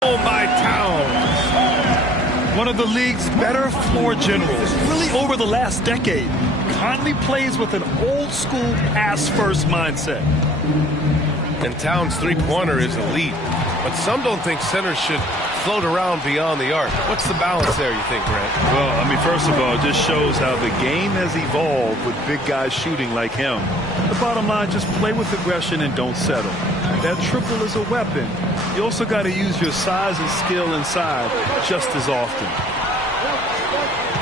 By Towns. One of the league's better floor generals, really over the last decade. Conley plays with an old-school pass-first mindset. And Towns' three-pointer is elite, but some don't think centers should float around beyond the arc. What's the balance there, you think, Grant? Well, I mean, first of all, it just shows how the game has evolved with big guys shooting like him. The bottom line, just play with aggression and don't settle. That triple is a weapon. You also got to use your size and skill inside just as often.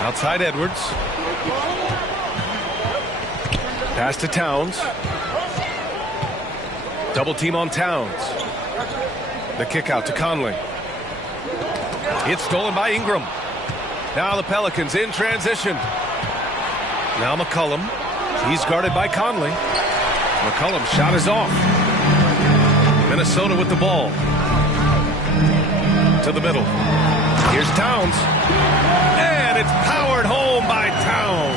Outside Edwards. Pass to Towns. Double team on Towns. The kick out to Conley. It's stolen by Ingram. Now the Pelicans in transition. Now McCollum. He's guarded by Conley. McCollum's shot is off. Minnesota with the ball. To the middle. Here's Towns. And it's powered home by Towns.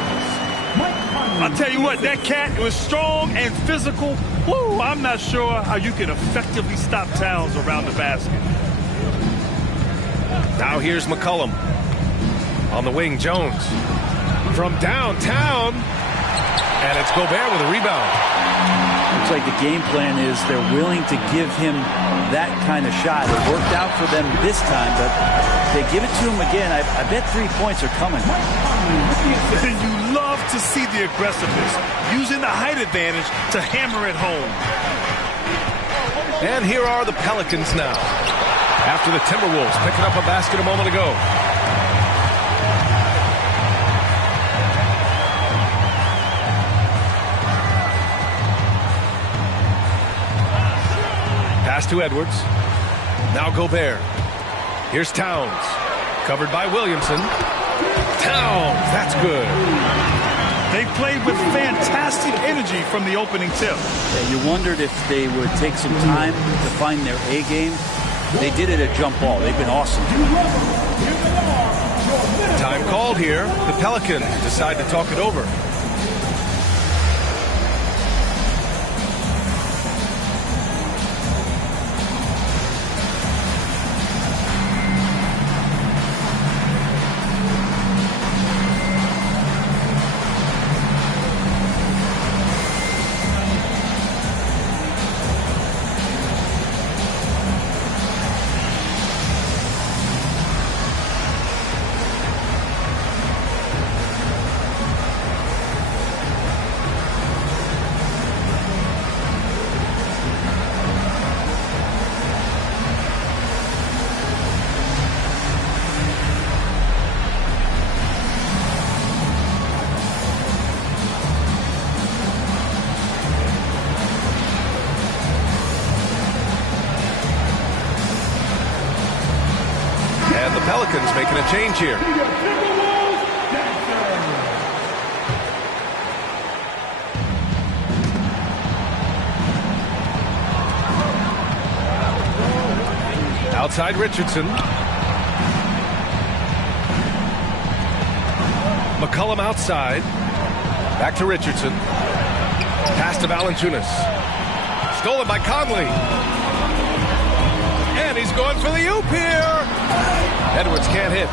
I'll tell you what, that cat was strong and physical. Woo, I'm not sure how you can effectively stop Towns around the basket. Now here's McCollum. On the wing, Jones. From downtown. And it's Gobert with a rebound. Looks like the game plan is they're willing to give him that kind of shot. It worked out for them this time, but if they give it to him again, I bet 3 points are coming. You love to see the aggressiveness, using the height advantage to hammer it home. And here are the Pelicans now. After the Timberwolves picking up a basket a moment ago. Pass to Edwards. Now Gobert. Here's Towns. Covered by Williamson. Towns, that's good. They played with fantastic energy from the opening tip. Yeah, you wondered if they would take some time to find their A game. They did it at jump ball. They've been awesome. Time called here. The Pelicans decide to talk it over. Pelicans making a change here. Outside Richardson. McCollum outside. Back to Richardson. Pass to Valanciunas. Stolen by Conley. And he's going for the oop here. Edwards can't hit.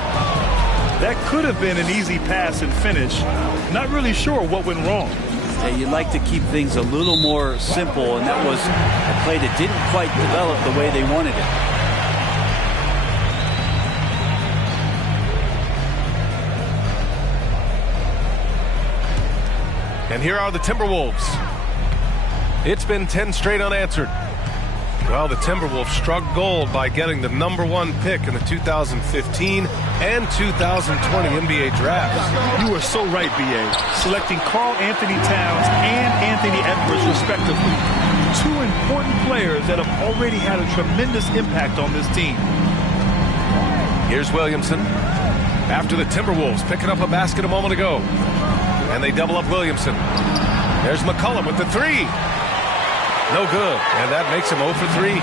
That could have been an easy pass and finish. Not really sure what went wrong. Yeah, you'd like to keep things a little more simple, and that was a play that didn't quite develop the way they wanted it. And here are the Timberwolves. It's been 10 straight unanswered. Well, the Timberwolves struck gold by getting the #1 pick in the 2015 and 2020 NBA drafts. You are so right, B.A. Selecting Karl Anthony Towns and Anthony Edwards, respectively. Two important players that have already had a tremendous impact on this team. Here's Williamson. After the Timberwolves picking up a basket a moment ago. And they double up Williamson. There's McCollum with the three. No good, and that makes him 0 for 3.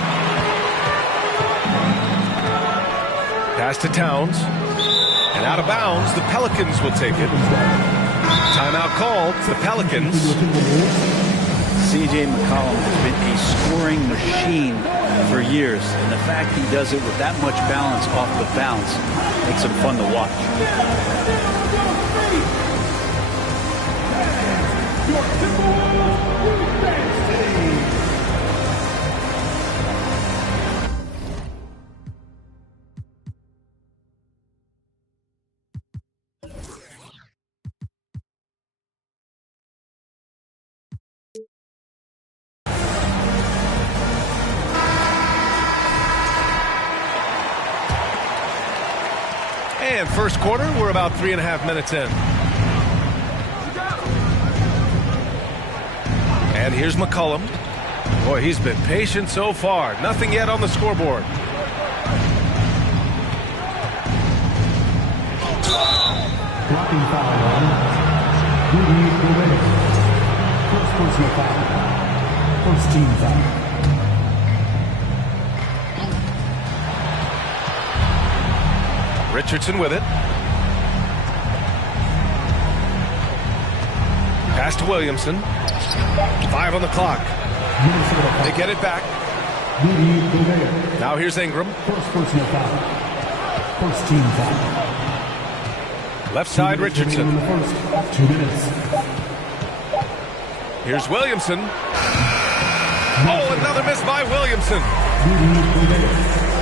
Pass to Towns. And out of bounds, the Pelicans will take it. Timeout called. The Pelicans C.J. McCollum has been a scoring machine for years, and the fact he does it with that much balance off the bounce makes him fun to watch. And first quarter, we're about 3.5 minutes in. And here's McCollum. Boy, he's been patient so far. Nothing yet on the scoreboard. Blocking foul on first personal foul. First team foul. Richardson with it. Pass to Williamson. 5 on the clock. They get it back. Now here's Ingram. First personal foul. First team foul. Left side Richardson. In the first 2 minutes. Here's Williamson. Oh, another miss by Williamson.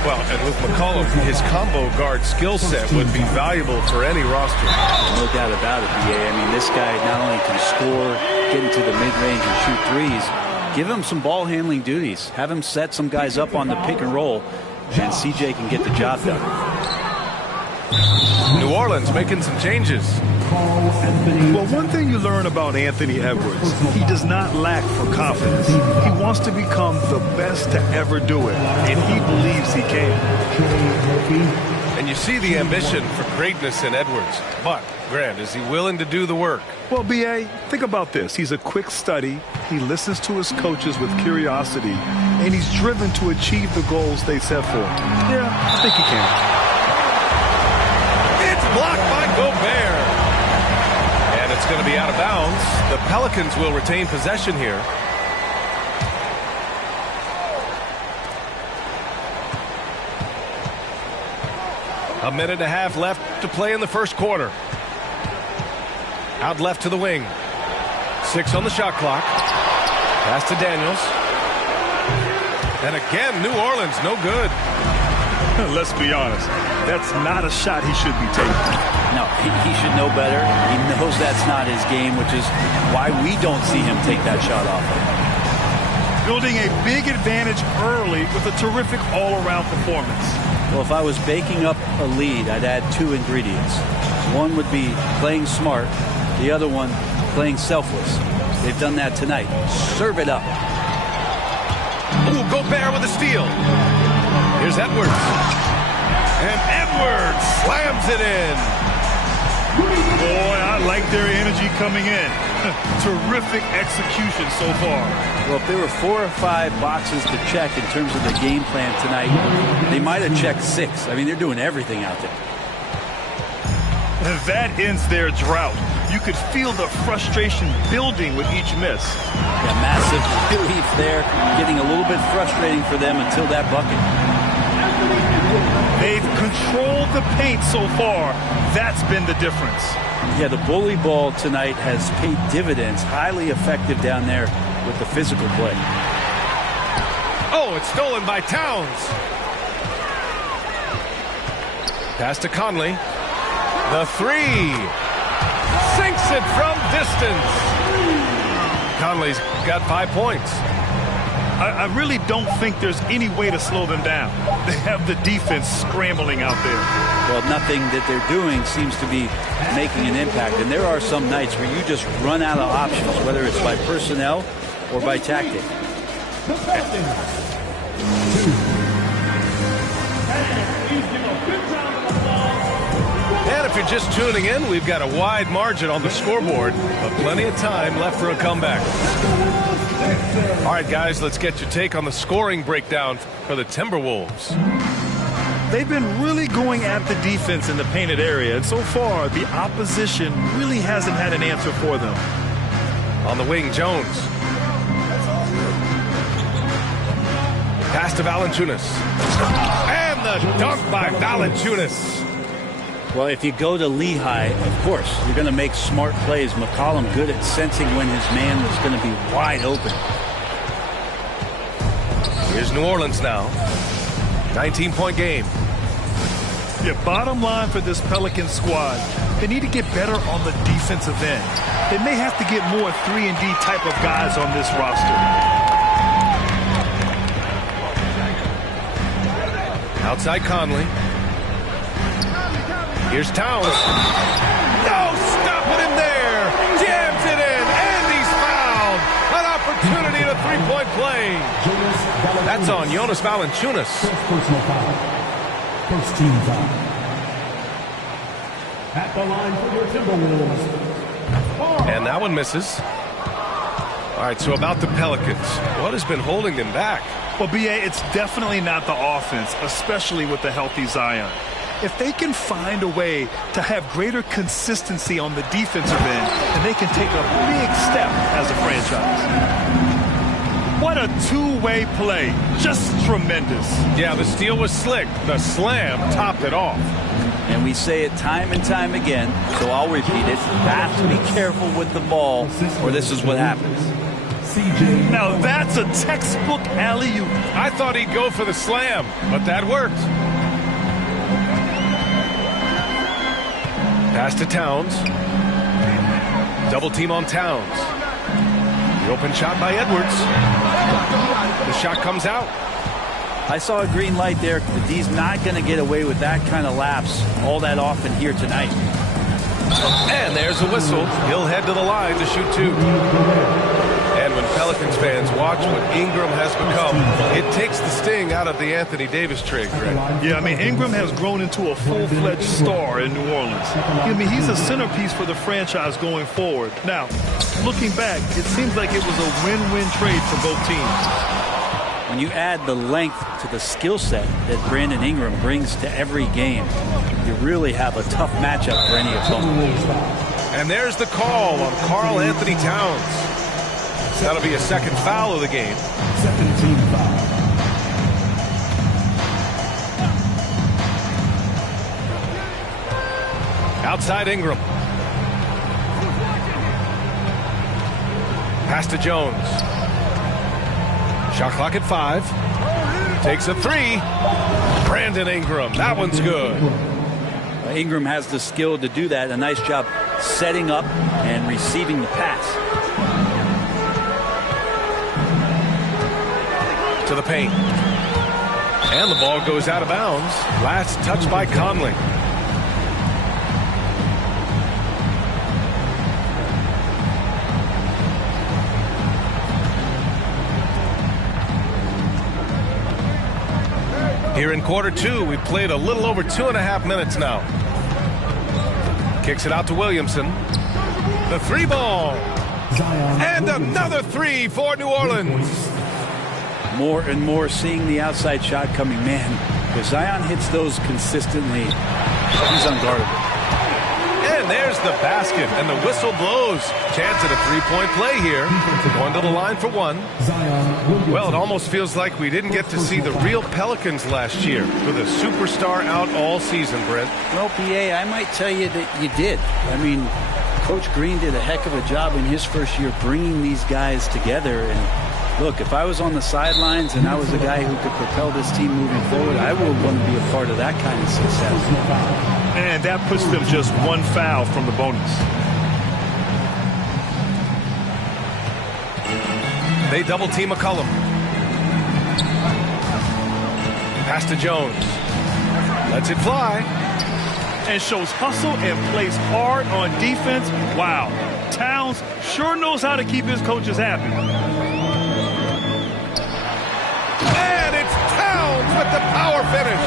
Well, and with McCollum, his combo guard skill set would be valuable for any roster. No doubt about it, B.A. I mean, this guy not only can score, get into the mid-range and shoot threes, give him some ball handling duties. Have him set some guys up on the pick and roll, and C.J. can get the job done. New Orleans making some changes. Well, one thing you learn about Anthony Edwards, he does not lack for confidence. He wants to become the best to ever do it, and he believes he can. And you see the ambition for greatness in Edwards. But, Grant, is he willing to do the work? Well, B.A., think about this. He's a quick study. He listens to his coaches with curiosity, and he's driven to achieve the goals they set for him. Yeah, I think he can. It's blocked by Gobert. And it's going to be out of bounds. The Pelicans will retain possession here. A minute and a half left to play in the first quarter. Out left to the wing. 6 on the shot clock. Pass to Daniels. And again, New Orleans, no good. Let's be honest. That's not a shot he should be taking. No, he should know better. He knows that's not his game, which is why we don't see him take that shot off. Building a big advantage early with a terrific all-around performance. Well, if I was baking up a lead, I'd add 2 ingredients. One would be playing smart. The other one, playing selfless. They've done that tonight. Serve it up. Ooh, Gobert with a steal. Here's Edwards. And Edwards slams it in. Boy, I like their energy coming in. Terrific execution so far. Well, if there were 4 or 5 boxes to check in terms of the game plan tonight, they might have checked 6. I mean, they're doing everything out there. And that ends their drought. You could feel the frustration building with each miss. Yeah, massive relief there. Getting a little bit frustrating for them until that bucket. They've controlled the paint so far. That's been the difference. Yeah, the bully ball tonight has paid dividends. Highly effective down there with the physical play. Oh, it's stolen by Towns. Pass to Conley. The 3. Sinks it from distance. Conley's got 5 points. I really don't think there's any way to slow them down. They have the defense scrambling out there. Well, nothing that they're doing seems to be making an impact. And there are some nights where you just run out of options, whether it's by personnel or by tactic. And if you're just tuning in, we've got a wide margin on the scoreboard, but plenty of time left for a comeback. All right, guys, let's get your take on the scoring breakdown for the Timberwolves. They've been really going at the defense in the painted area, and so far, the opposition really hasn't had an answer for them. On the wing, Jones. Pass to Valanciunas. And the dunk by Valanciunas. Well, if you go to Lehigh, of course, you're going to make smart plays. McCollum good at sensing when his man was going to be wide open. Here's New Orleans now. 19-point game. Yeah, bottom line for this Pelican squad, they need to get better on the defensive end. They may have to get more 3-and-D type of guys on this roster. Outside Conley. Here's Towns. No, stopping him there. Jams it in, and he's fouled. An opportunity at a three-point play. That's on Jonas Valanciunas. First personal foul. First team foul. At the line for your Timberwolves. And that one misses. All right, so about the Pelicans. What has been holding them back? Well, B.A., it's definitely not the offense, especially with the healthy Zion. If they can find a way to have greater consistency on the defensive end, then they can take a big step as a franchise. What a two-way play. Just tremendous. Yeah, the steal was slick. The slam topped it off. And we say it time and time again, so I'll repeat it. You have to be careful with the ball, or this is what happens. Now that's a textbook alley-oop. I thought he'd go for the slam, but that worked. Pass to Towns. Double team on Towns. The open shot by Edwards. The shot comes out. I saw a green light there. The D's not going to get away with that kind of lapse all that often here tonight. And there's a whistle. He'll head to the line to shoot two. And when Pelicans fans watch what Ingram has become, it takes the sting out of the Anthony Davis trade, Greg. Yeah, I mean, Ingram has grown into a full-fledged star in New Orleans. I mean, he's a centerpiece for the franchise going forward. Now, looking back, it seems like it was a win-win trade for both teams. When you add the length to the skill set that Brandon Ingram brings to every game, you really have a tough matchup for any opponent. And there's the call on Karl Anthony Towns. That'll be a second foul of the game. Second team foul. Outside Ingram. Pass to Jones. Shot clock at 5. Takes a three. Brandon Ingram. That one's good. Ingram has the skill to do that. A nice job setting up and receiving the pass. To the paint. And the ball goes out of bounds. Last touch by Conley. Here in quarter two, we've played a little over 2.5 minutes now. Kicks it out to Williamson. The three ball. And another three for New Orleans. More and more seeing the outside shot coming. Man, if Zion hits those consistently, he's unguardable. And there's the basket, and the whistle blows. Chance at a three-point play here. Going to the line for one. Well, it almost feels like we didn't get to see the real Pelicans last year with a superstar out all season, Brent. Well, PA, I might tell you that you did. I mean, Coach Green did a heck of a job in his first year bringing these guys together. And look, if I was on the sidelines and I was a guy who could propel this team moving forward, I would want to be a part of that kind of success. And that puts them just one foul from the bonus. They double team McCollum. Pass to Jones. Lets it fly. And shows hustle and plays hard on defense. Wow. Towns sure knows how to keep his coaches happy. And it's Towns with the power finish.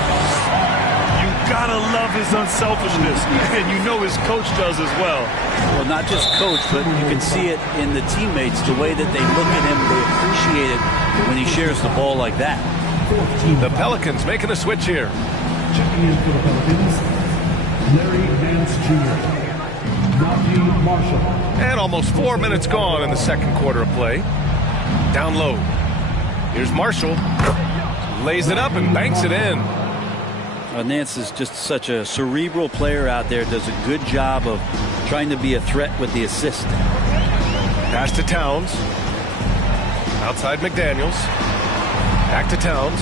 Gotta love his unselfishness, and you know his coach does as well. Well, not just coach, but you can see it in the teammates, the way that they look at him, they appreciate it when he shares the ball like that. The Pelicans making a switch here. Checking in for the Pelicans, Larry Nance Jr., Najee Marshall. And almost 4 minutes gone in the second quarter of play. Down low. Here's Marshall. Lays it up and banks it in. Nance is just such a cerebral player out there. Does a good job of trying to be a threat with the assist. Pass to Towns. Outside McDaniels. Back to Towns.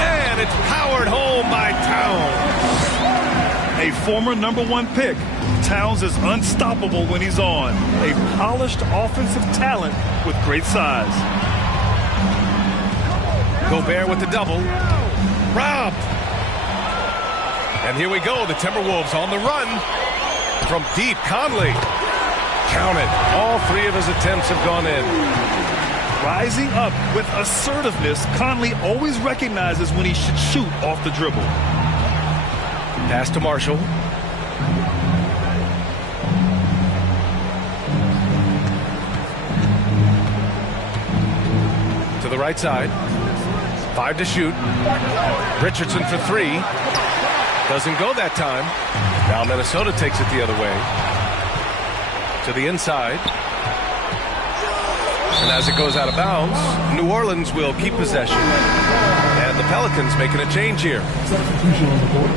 And it's powered home by Towns. A former #1 pick, Towns is unstoppable when he's on. A polished offensive talent with great size. Gobert with the double. Robbed. And here we go. The Timberwolves on the run. From deep, Conley. Count it. All three of his attempts have gone in. Rising up with assertiveness, Conley always recognizes when he should shoot off the dribble. Pass to Marshall. To the right side. 5 to shoot. Richardson for 3. Doesn't go that time. Now Minnesota takes it the other way. To the inside. And as it goes out of bounds, New Orleans will keep possession. And the Pelicans making a change here. Substitution on the board.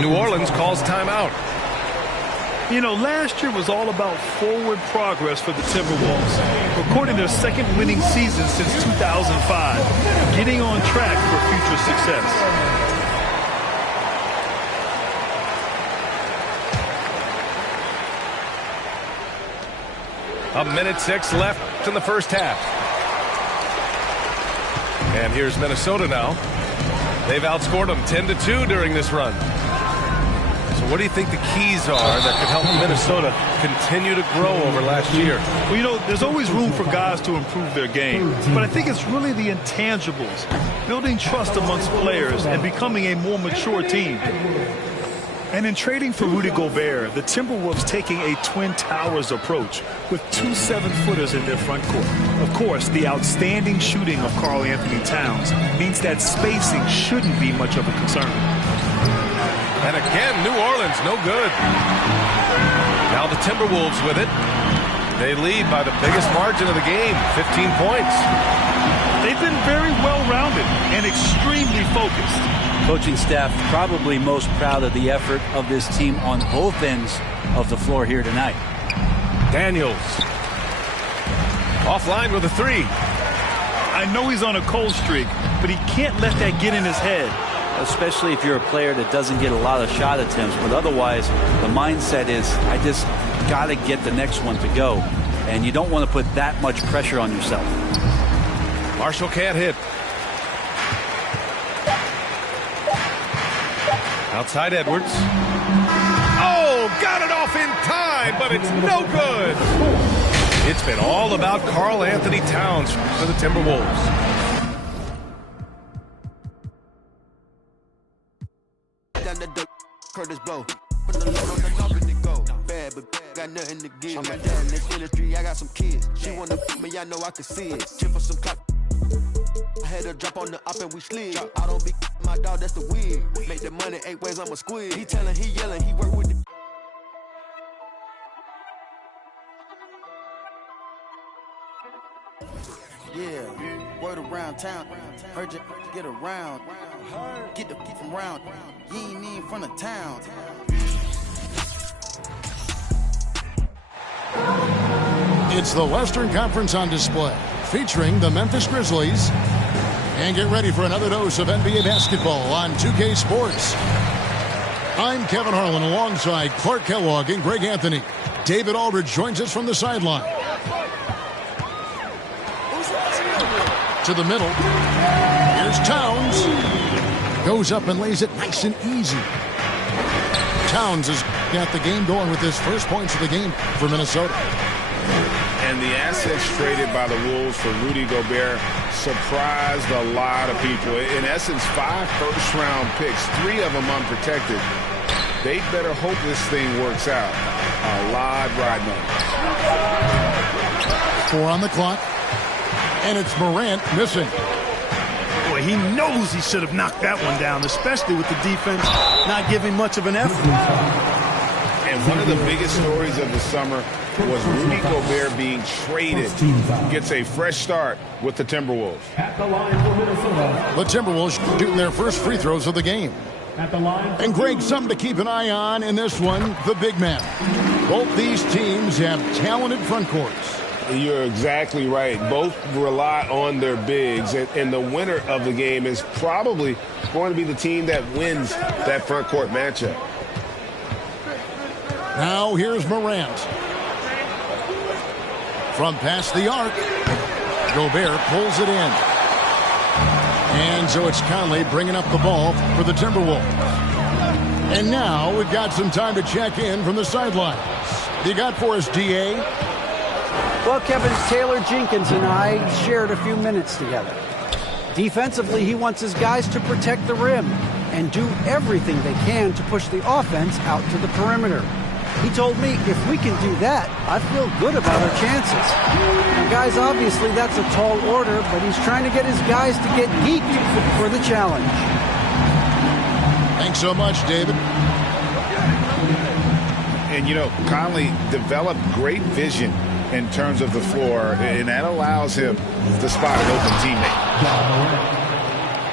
New Orleans calls timeout. You know, last year was all about forward progress for the Timberwolves, recording their second winning season since 2005, getting on track for future success. A minute 6 left in the first half. And here's Minnesota now. They've outscored them 10-2 during this run. So what do you think the keys are that could help Minnesota continue to grow over last year? Well, you know, there's always room for guys to improve their game, but I think it's really the intangibles, building trust amongst players and becoming a more mature team. And in trading for Rudy Gobert, the Timberwolves taking a Twin Towers approach with 2 7-footers in their front court. Of course, the outstanding shooting of Karl Anthony Towns means that spacing shouldn't be much of a concern. And again, New Orleans, no good. Now the Timberwolves with it. They lead by the biggest margin of the game, 15 points. They've been very well-rounded and extremely focused. Coaching staff probably most proud of the effort of this team on both ends of the floor here tonight. Daniels. Offline with a 3. I know he's on a cold streak, but he can't let that get in his head. Especially if you're a player that doesn't get a lot of shot attempts, but otherwise the mindset is, I just got to get the next one to go. And you don't want to put that much pressure on yourself. Marshall can't hit. Outside Edwards. Oh, got it off in time, but it's no good. It's been all about Karl Anthony Towns for the Timberwolves. Curtis blow. Put the load on the top and it go. Bad, but got nothing to give. I'm a dad in this industry, I got some kids. She wanna me, I know I can see it. Chip for some clock. I had her drop on the up and we slid. I don't be my dog, that's the wig. Make the money 8 ways, I'm a squid. He telling, he yelling, he work with the. Yeah, word around town. Heard you get around. Get the from round. You ain't in front of town. It's the Western Conference on display, featuring the Memphis Grizzlies. And get ready for another dose of NBA basketball on 2K Sports. I'm Kevin Harlan alongside Clark Kellogg and Greg Anthony. David Aldridge joins us from the sideline. To the middle. Here's Towns. Goes up and lays it nice and easy. Towns has got the game going with his first points of the game for Minnesota. And the assets traded by the Wolves for Rudy Gobert surprised a lot of people. In essence, 5 first-round picks, 3 of them unprotected. They better hope this thing works out. A lot riding on it. 4 on the clock. And it's Morant missing. Boy, he knows he should have knocked that one down, especially with the defense not giving much of an effort. And one of the biggest stories of the summer was Rudy Gobert being traded. Gets a fresh start with the Timberwolves. At the line for Minnesota. The Timberwolves shooting their first free throws of the game. At the line. And Greg, something to keep an eye on in this one, the big man. Both these teams have talented front courts. You're exactly right. Both rely on their bigs, and the winner of the game is probably going to be the team that wins that front court matchup. Now here's Morant. From past the arc, Gobert pulls it in. And so it's Conley bringing up the ball for the Timberwolves. And now we've got some time to check in from the sidelines. You got for us, D.A.? Well, Kevin, Taylor Jenkins and I shared a few minutes together. Defensively, he wants his guys to protect the rim and do everything they can to push the offense out to the perimeter. He told me if we can do that, I feel good about our chances. Now, guys, obviously that's a tall order, but he's trying to get his guys to get geeked for the challenge. Thanks so much, David. And, you know, Conley developed great vision in terms of the floor, and that allows him to spot an open teammate.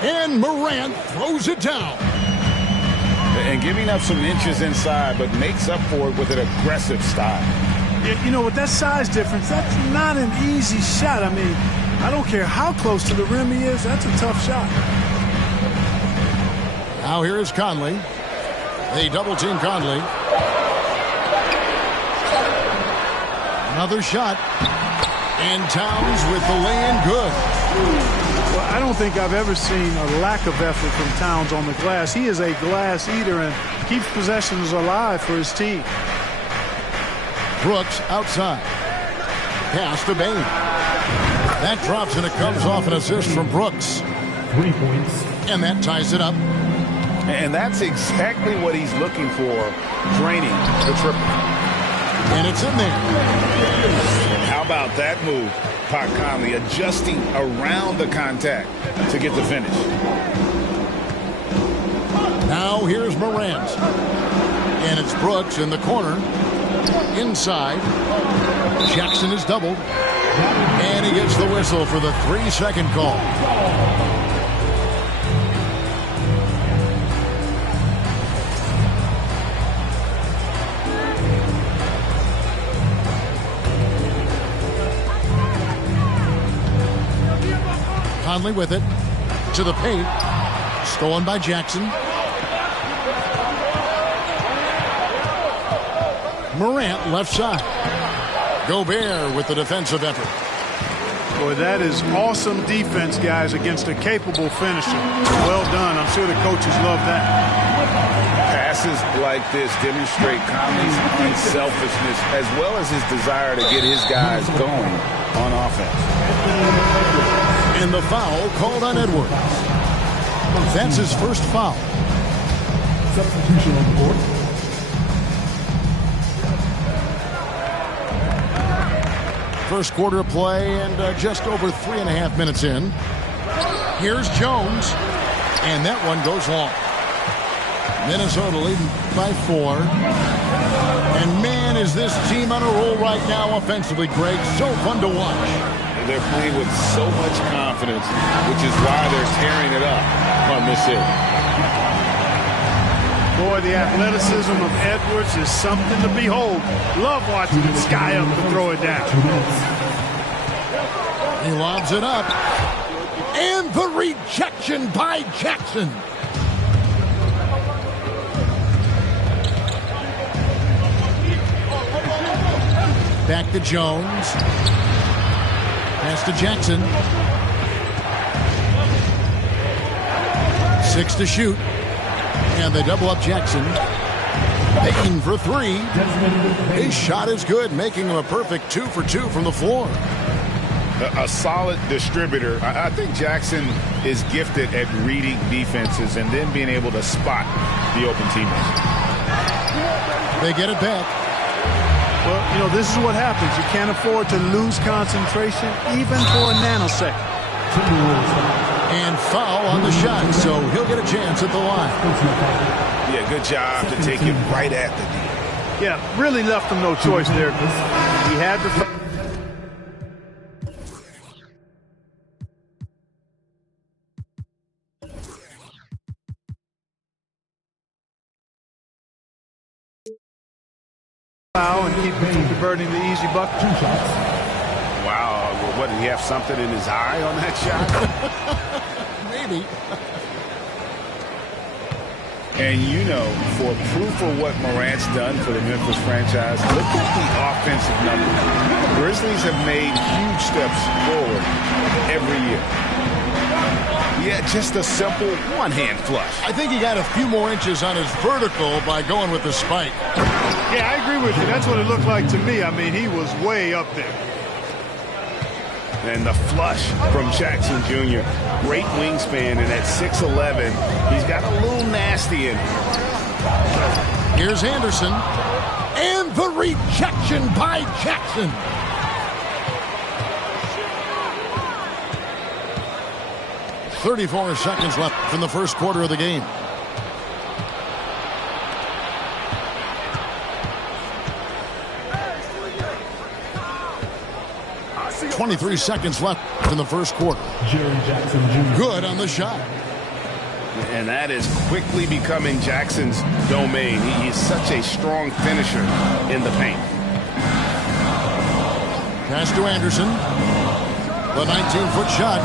And Morant throws it down. And giving up some inches inside, but makes up for it with an aggressive style. You know, with that size difference, that's not an easy shot. I mean, I don't care how close to the rim he is, that's a tough shot. Now here is Conley. They double-team Conley. Another shot. And Towns with the lay-in good. Well, I don't think I've ever seen a lack of effort from Towns on the glass. He is a glass eater and keeps possessions alive for his team. Brooks outside. Pass to Bain. That drops and it comes off an assist from Brooks. 3 points. And that ties it up. And that's exactly what he's looking for, draining the triple. And it's in there. How about that move? Pat Conley adjusting around the contact to get the finish. Now here's Morant. And it's Brooks in the corner. Inside. Jackson is doubled. And he gets the whistle for the 3-second call. Conley with it to the paint. Stolen by Jackson. Morant left side. Gobert with the defensive effort. Boy, that is awesome defense, guys, against a capable finisher. Well done. I'm sure the coaches love that. Passes like this demonstrate Conley's unselfishness as well as his desire to get his guys going on offense. And the foul called on Edwards. That's his first foul. Substitution on the board. First quarter of play and just over 3.5 minutes in. Here's Jones. And that one goes long. Minnesota leading by 4. And man, is this team on a roll right now offensively, Greg. So fun to watch. They're playing with so much confidence, which is why they're tearing it up on this end. Boy, the athleticism of Edwards is something to behold. Love watching him sky up to throw it down. He lobs it up. And the rejection by Jackson. Back to Jones. Pass to Jackson. 6 to shoot. And they double up Jackson. Payton for three. His shot is good, making him a perfect 2 for 2 from the floor. A solid distributor. I think Jackson is gifted at reading defenses and then being able to spot the open teammates. They get it back. Well, this is what happens. You can't afford to lose concentration even for a nanosecond. And foul on the shot, so he'll get a chance at the line. Yeah, good job to take it right at the D. Yeah, really left him no choice there. He had to. Foul and keep converting the easy bucket. Wow, what, did he have something in his eye on that shot? Maybe. And for proof of what Morant's done for the Memphis franchise, look at the offensive numbers. The Grizzlies have made huge steps forward every year. Yeah, just a simple one-hand flush. I think he got a few more inches on his vertical by going with the spike. Yeah, I agree with you. That's what it looked like to me. I mean, he was way up there. And the flush from Jackson Jr. Great wingspan, and at 6'11", he's got a little nasty in him. Here's Anderson. And the rejection by Jackson. .34 seconds left from the first quarter of the game. .23 seconds left in the first quarter. Good on the shot. And that is quickly becoming Jackson's domain. He's such a strong finisher in the paint. Pass to Anderson. The 19-foot shot.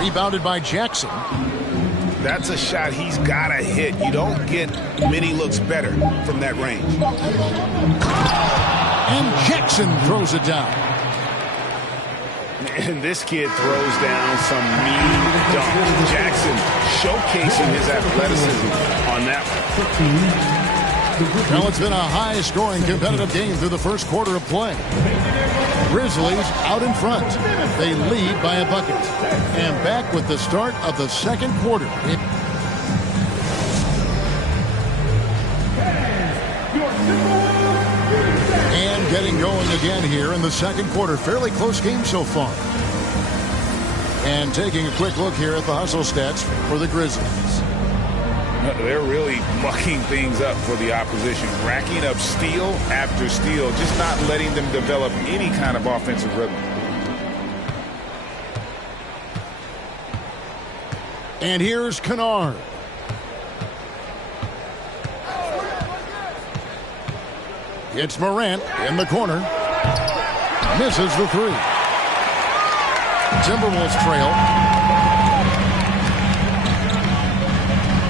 Rebounded by Jackson. That's a shot he's got to hit. You don't get many looks better from that range. And Jackson throws it down. And this kid throws down some mean dunks. Jackson showcasing his athleticism on that one. Well, it's been a high-scoring competitive game through the first quarter of play. Grizzlies out in front. They lead by a bucket. And back with the start of the second quarter. And getting going again here in the second quarter. Fairly close game so far. And taking a quick look here at the hustle stats for the Grizzlies. They're really mucking things up for the opposition, racking up steal after steal, just not letting them develop any kind of offensive rhythm. And here's Kennard. It's Morant in the corner. Misses the three. Timberwolves trail.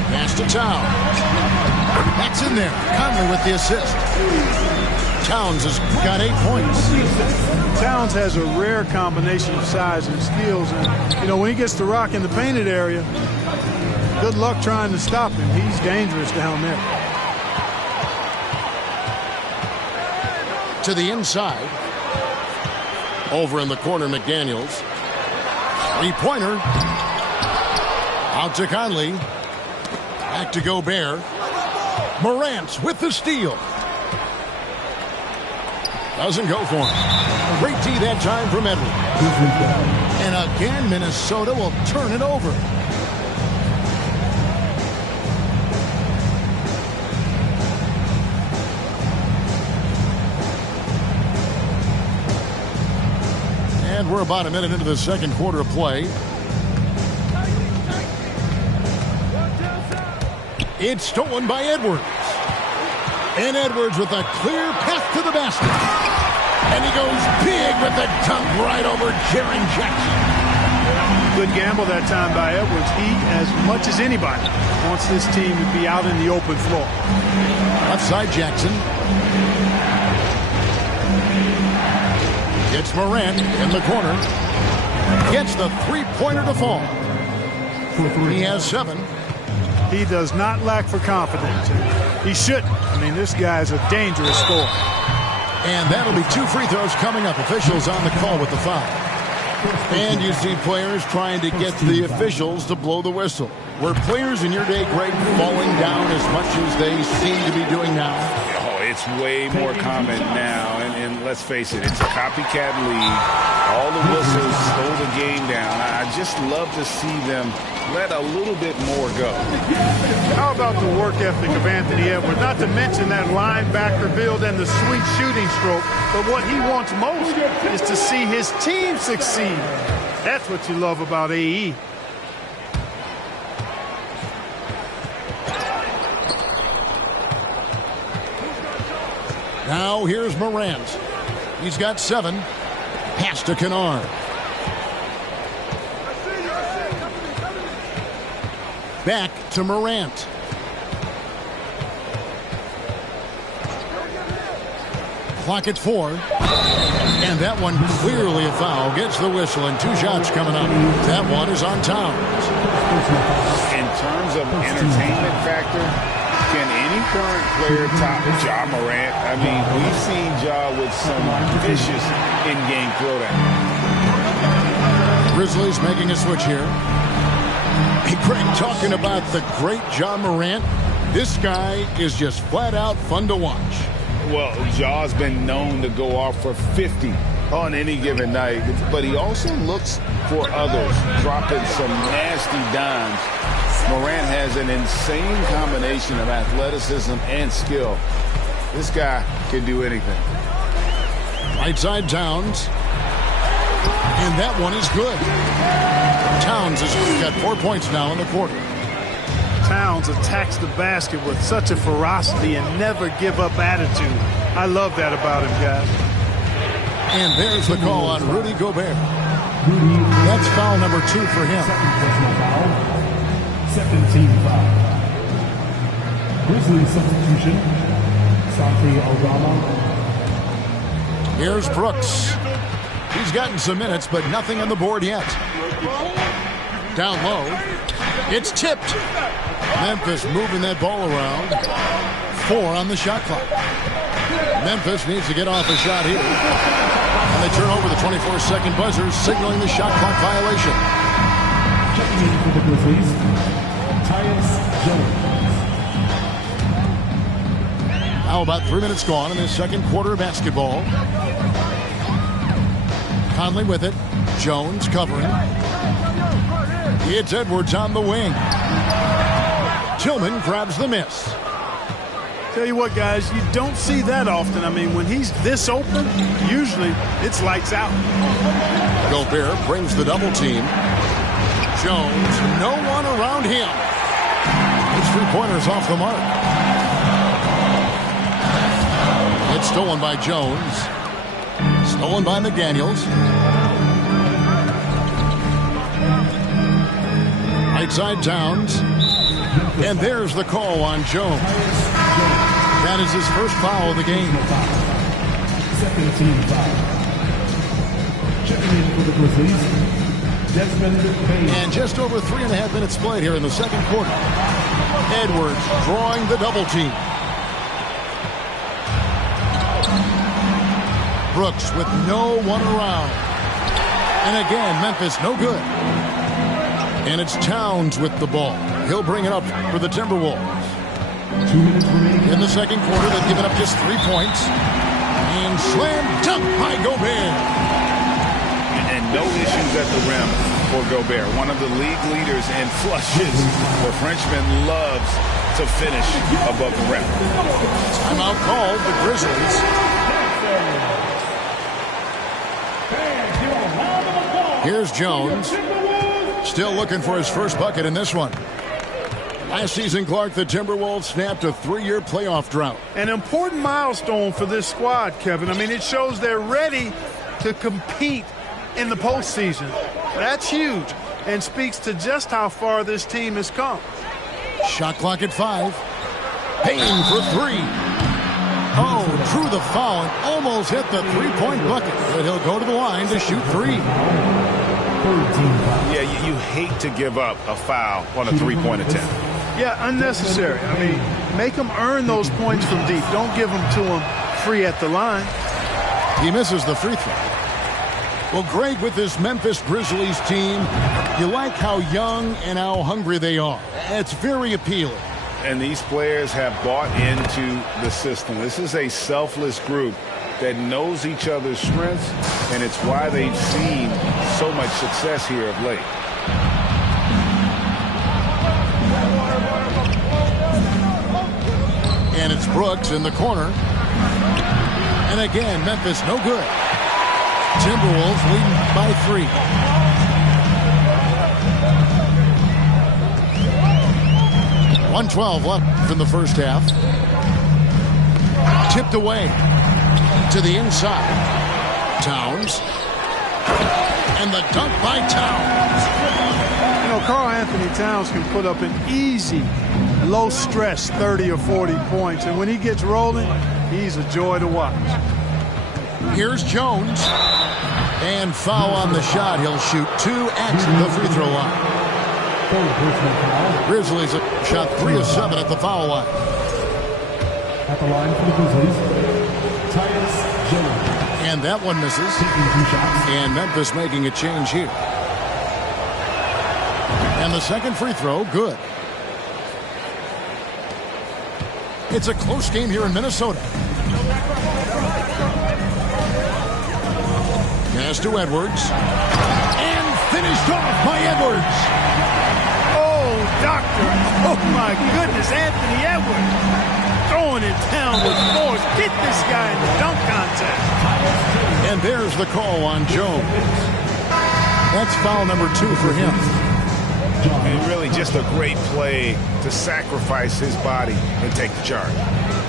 Pass to Towns. That's in there. Conley with the assist. Towns has got 8 points. Towns has a rare combination of size and skills. And, when he gets the rock in the painted area, good luck trying to stop him. He's dangerous down there. To the inside. Over in the corner, McDaniels. Three-pointer. Out to Conley. Back to Gobert. Morant with the steal. Doesn't go for him. Great D that time from Edwards. And again, Minnesota will turn it over. And we're about a minute into the second quarter of play. It's stolen by Edwards. And Edwards with a clear path to the basket. And he goes big with the dunk right over Jaren Jackson. Good gamble that time by Edwards. He, as much as anybody, wants this team to be out in the open floor. Left side Jackson. It's Morant in the corner. Gets the three-pointer to fall. He has 7. He does not lack for confidence. He shouldn't. I mean, this guy's a dangerous scorer. And that'll be 2 free throws coming up. Officials on the call with the foul. And you see players trying to get the officials to blow the whistle. Were players in your day, Greg, falling down as much as they seem to be doing now? Oh, it's way more common now. And let's face it, it's a copycat league. All the whistles slow the game down. I just love to see them let a little bit more go. How about the work ethic of Anthony Edwards? Not to mention that linebacker build and the sweet shooting stroke. But what he wants most is to see his team succeed. That's what you love about AE. Now here's Morant. He's got 7. Pass to Kennard. Back to Morant. Clock at 4. And that one clearly a foul. Gets the whistle and 2 shots coming up. That one is on Towns. In terms of entertainment factor, can any current player top Ja Morant? I mean, we've seen Ja with some vicious in-game throwdown. Grizzlies making a switch here. Hey, Greg, talking about the great Ja Morant, this guy is just flat out fun to watch. Well, Ja's been known to go off for 50 on any given night, but he also looks for others, dropping some nasty dimes. Morant has an insane combination of athleticism and skill. This guy can do anything. Right side Towns. And that one is good. Towns has got 4 points now in the quarter. Towns attacks the basket with such a ferocity and never give up attitude. I love that about him, guys. And there's the call on Rudy Gobert. That's foul number 2 for him. Second team foul. Grizzlies substitution. Santi Aldama. Here's Brooks. He's gotten some minutes, but nothing on the board yet. Down low. It's tipped. Memphis moving that ball around. 4 on the shot clock. Memphis needs to get off a shot here. And they turn over the 24-second buzzer, signaling the shot clock violation. Checking in for the Grizzlies, Tyus Jones. Now about 3 minutes gone in this second quarter of basketball. Conley with it. Jones covering. It's Edwards on the wing. Tillman grabs the miss. Tell you what, guys, you don't see that often. I mean, when he's this open, usually it's lights out. Gobert brings the double team. Jones, no one around him. His 3-pointers off the mark. It's stolen by Jones. Stolen by McDaniels. Right side Towns. And there's the call on Jones. That is his first foul of the game. Second team foul. Checking in for the Grizzlies, Desmond Bain. And just over 3.5 minutes played here in the second quarter. Edwards drawing the double team. Brooks with no one around. And again, Memphis no good. And it's Towns with the ball. He'll bring it up for the Timberwolves. 2 minutes remaining. In the second quarter, they've given up just 3 points. And slam dunk by Gobert. And no issues at the rim for Gobert. One of the league leaders in flushes. The Frenchman loves to finish above the rim. Timeout called the Grizzlies. Here's Jones. Still looking for his first bucket in this one. Last season, Clark, the Timberwolves snapped a 3-year playoff drought. An important milestone for this squad, Kevin. I mean, it shows they're ready to compete in the postseason. That's huge and speaks to just how far this team has come. Shot clock at 5. Payne for 3. Oh, drew the foul and almost hit the 3-point bucket. But he'll go to the line to shoot 3. Yeah, you hate to give up a foul on a 3-point attempt. Yeah, unnecessary. I mean, Make them earn those points from deep. Don't give them to them free at the line. He misses the free throw. Well, Greg, with this Memphis Grizzlies team, you like how young and how hungry they are. It's very appealing. And these players have bought into the system. This is a selfless group that knows each other's strengths, and it's why they've seen so much success here of late. And it's Brooks in the corner. And again, Memphis no good. Timberwolves leading by 3. .112 left in the first half. Tipped away to the inside. Towns. And the dunk by Towns. You know, Karl Anthony Towns can put up an easy, low-stress 30 or 40 points. And when he gets rolling, he's a joy to watch. Here's Jones. And foul on the shot. He'll shoot 2 at the free throw line. Grizzlies have shot 3 of 7 at the foul line. At the line for the Grizzlies, Tyus Jones. And that one misses. And Memphis making a change here. And the second free throw, good. It's a close game here in Minnesota. Pass to Edwards. And finished off by Edwards. Oh, doctor. Oh, my goodness. Anthony Edwards throwing it down with force. Get this guy in the dunk contest. And there's the call on Jones. That's foul number 2 for him. And really just a great play to sacrifice his body and take the charge.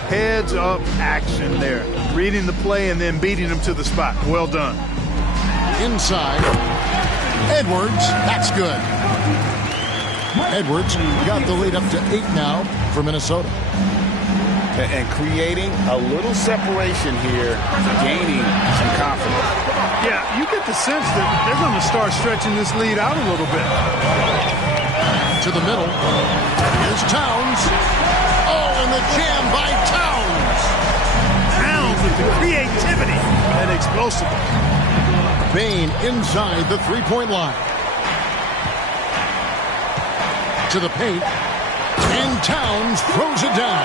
Heads up action there. Reading the play and then beating him to the spot. Well done. Inside. Edwards. That's good. Edwards got the lead up to 8 now for Minnesota. And creating a little separation here, gaining some confidence. Yeah, you get the sense that they're going to start stretching this lead out a little bit. To the middle. Here's Towns. Oh, and the jam by Towns. Towns with the creativity and explosiveness. Bain inside the three-point line. To the paint. And Towns throws it down.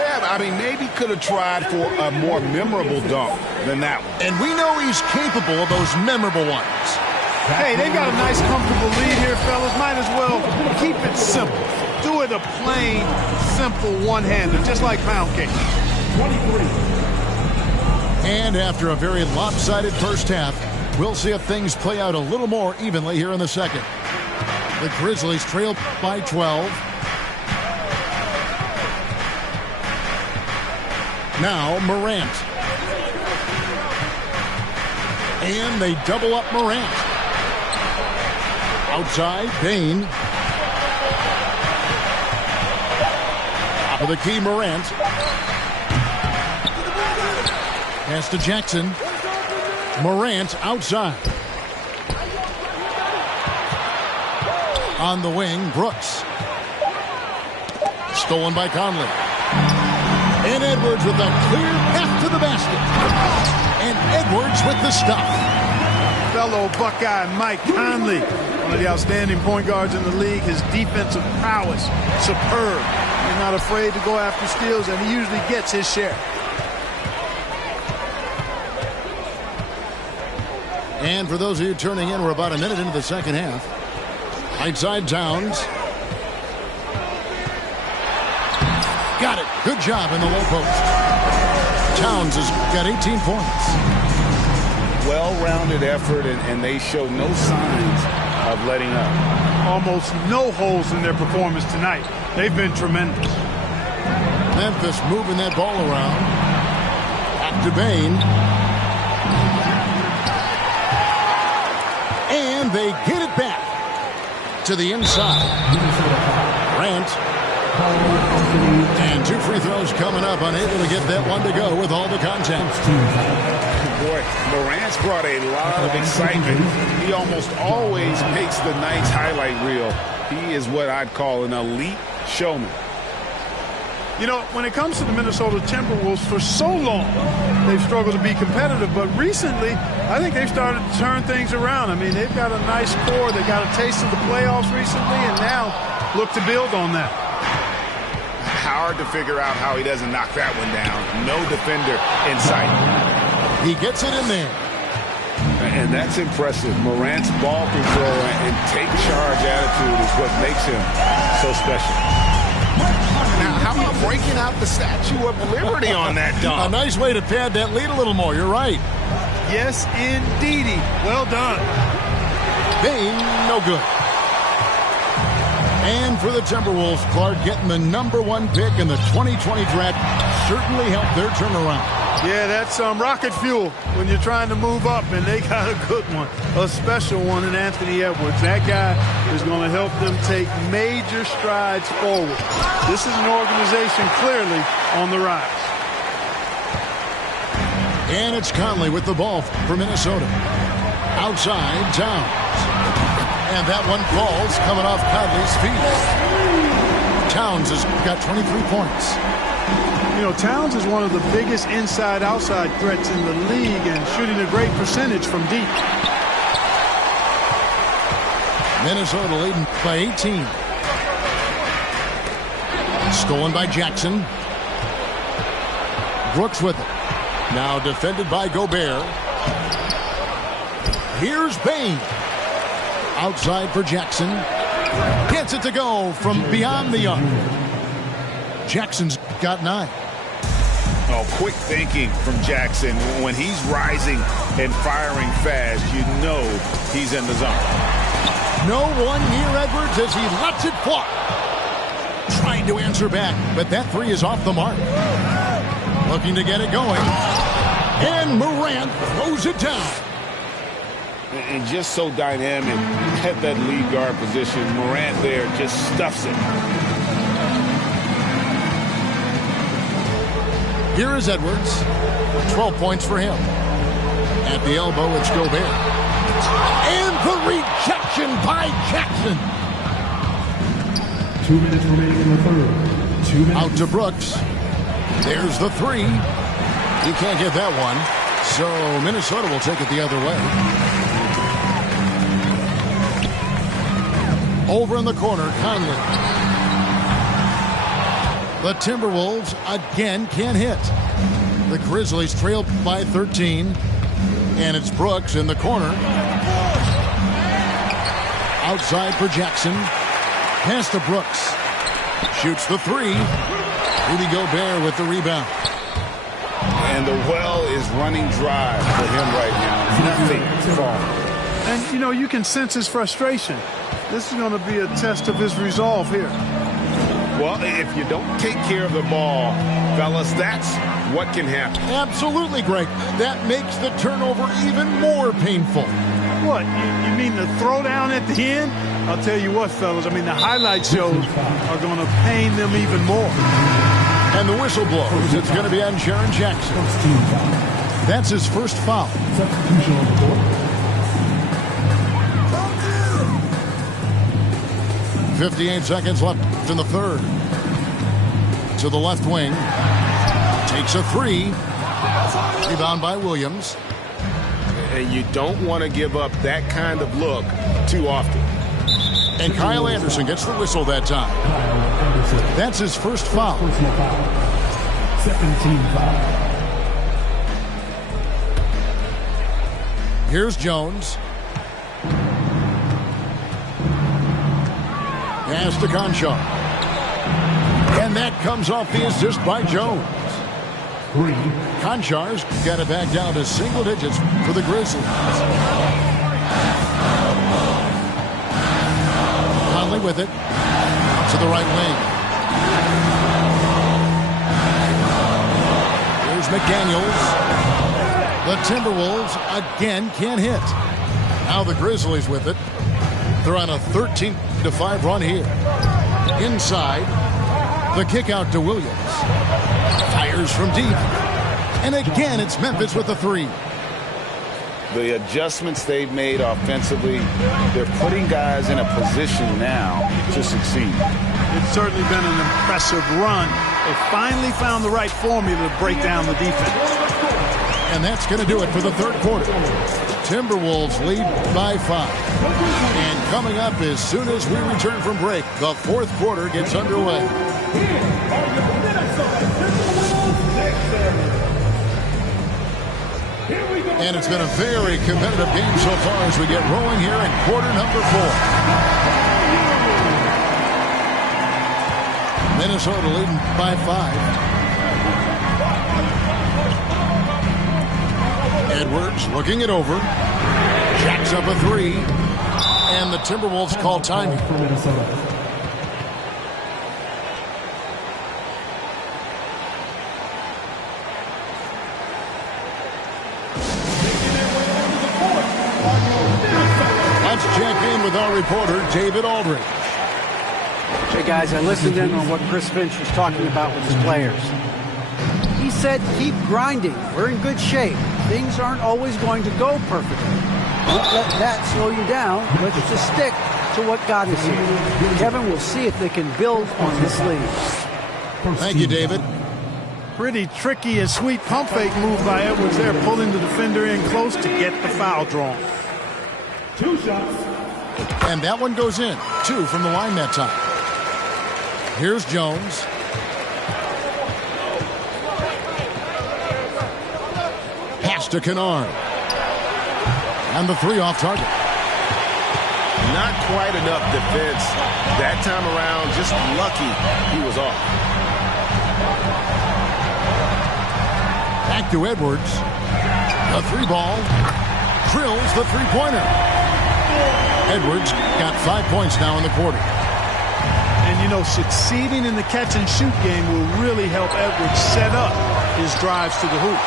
Yeah, I mean, maybe could have tried for a more memorable dunk than that one. And we know he's capable of those memorable ones. Hey, they've got a nice, comfortable lead here, fellas. Might as well keep it simple. Do it a plain, simple one-hander, just like pound cake. 23. And after a very lopsided first half, we'll see if things play out a little more evenly here in the second. The Grizzlies trail by 12. Now Morant. And they double up Morant. Outside, Bain. Top of the key, Morant. Pass to Jackson. Morant outside. On the wing, Brooks. Stolen by Conley. And Edwards with a clear path to the basket. And Edwards with the stuff. Fellow Buckeye Mike Conley, one of the outstanding point guards in the league. His defensive prowess, superb. He's not afraid to go after steals, and he usually gets his share. And for those of you turning in, we're about a minute into the second half. Right side, Towns. Got it. Good job in the low post. Towns has got 18 points. Well-rounded effort, and they show no signs of letting up. Almost no holes in their performance tonight. They've been tremendous. Memphis moving that ball around. Back to Bain. And they get it back to the inside. Grant. And 2 free throws coming up. Unable to get that one to go with all the contact. Boy, Morant's brought a lot of excitement. He almost always makes the night's highlight reel. He is what I'd call an elite showman. You know, when it comes to the Minnesota Timberwolves, for so long, they've struggled to be competitive. But recently, I think they've started to turn things around. I mean, they've got a nice core. They got a taste of the playoffs recently, and now look to build on that. Hard to figure out how he doesn't knock that one down. No defender in sight. He gets it in there. And that's impressive. Morant's ball control and take charge attitude is what makes him so special. Now, how about breaking out the Statue of Liberty on that dunk? A nice way to pad that lead a little more. You're right. Yes, indeedy. Well done. Bang, no good. And for the Timberwolves, Clark, getting the #1 pick in the 2020 draft certainly helped their turnaround. Yeah, that's rocket fuel when you're trying to move up, and they got a good one, a special one in Anthony Edwards. That guy is going to help them take major strides forward. This is an organization clearly on the rise. And it's Conley with the ball for Minnesota. Outside, Towns. And that one falls coming off Conley's feet. Towns has got 23 points. You know, Towns is one of the biggest inside-outside threats in the league and shooting a great percentage from deep. Minnesota leading by 18. Stolen by Jackson. Brooks with it. Now defended by Gobert. Here's Bain. Outside for Jackson. Gets it to go from beyond the arc. Jackson's got 9. Oh, quick thinking from Jackson. When he's rising and firing fast, you know he's in the zone. No one near Edwards as he lets it fly. Trying to answer back, but that 3 is off the mark. Looking to get it going. And Morant throws it down. And just so dynamic at that lead guard position. Morant there just stuffs it. Here is Edwards. 12 points for him. At the elbow, it's Gobert. And the rejection by Jackson. 2 minutes remaining in the third. 2 minutes. Out to Brooks. There's the 3. He can't get that one. So Minnesota will take it the other way. Over in the corner, Conley. The Timberwolves again can't hit. The Grizzlies trail by 13. And it's Brooks in the corner. Outside for Jackson. Pass to Brooks. Shoots the 3. Rudy Gobert with the rebound. And the well is running dry for him right now. Nothing falling. And, you know, you can sense his frustration. This is going to be a test of his resolve here. Well, if you don't take care of the ball, fellas, that's what can happen. Absolutely, Greg. That makes the turnover even more painful. What? You mean the throwdown at the end? I'll tell you what, fellas. I mean, the highlight shows are going to pain them even more. And the whistle blows. It's going to be on Jaren Jackson. That's his first foul. Substitution on the court. 58 seconds left in the third. To the left wing. Takes a 3. Rebound by Williams. And you don't want to give up that kind of look too often. And Kyle Anderson gets the whistle that time. That's his first foul. Personal foul. Second team foul. Here's Jones. Pass to Conchar. And that comes off the assist by Jones. 3. Conchar's got it back down to single digits for the Grizzlies. Conley with it. To the right wing. Here's McDaniels. The Timberwolves again can't hit. Now the Grizzlies with it. They're on a 13-5 run here. Inside, the kick out to Williams. Fires from deep. And again, it's Memphis with the 3. The adjustments they've made offensively, they're putting guys in a position now to succeed. It's certainly been an impressive run. They finally found the right formula to break down the defense. And that's going to do it for the third quarter. Timberwolves lead by 5. And coming up as soon as we return from break, the fourth quarter gets underway. And it's been a very competitive game so far as we get rolling here in quarter number 4. Minnesota leading by 5. Edwards looking it over. Jacks up a 3. And the Timberwolves call timing. For Minnesota. Let's check in with our reporter, David Aldridge. Hey, guys, I listened in on what Chris Finch was talking about with his players. He said, keep grinding. We're in good shape. Things aren't always going to go perfectly. Don't let that slow you down. Let's just stick to what got us here. Kevin will see if they can build on this lead. Thank you, David. Pretty tricky and sweet pump fake move by Edwards there, pulling the defender in close to get the foul drawn. 2 shots. And that one goes in. 2 from the line that time. Here's Jones. Pass to Kennard. And the 3 off target. Not quite enough defense that time around. Just lucky he was off. Back to Edwards. The 3 ball. Drills the 3-pointer. Edwards got 5 points now in the quarter. And, you know, succeeding in the catch-and-shoot game will really help Edwards set up his drives to the hoop.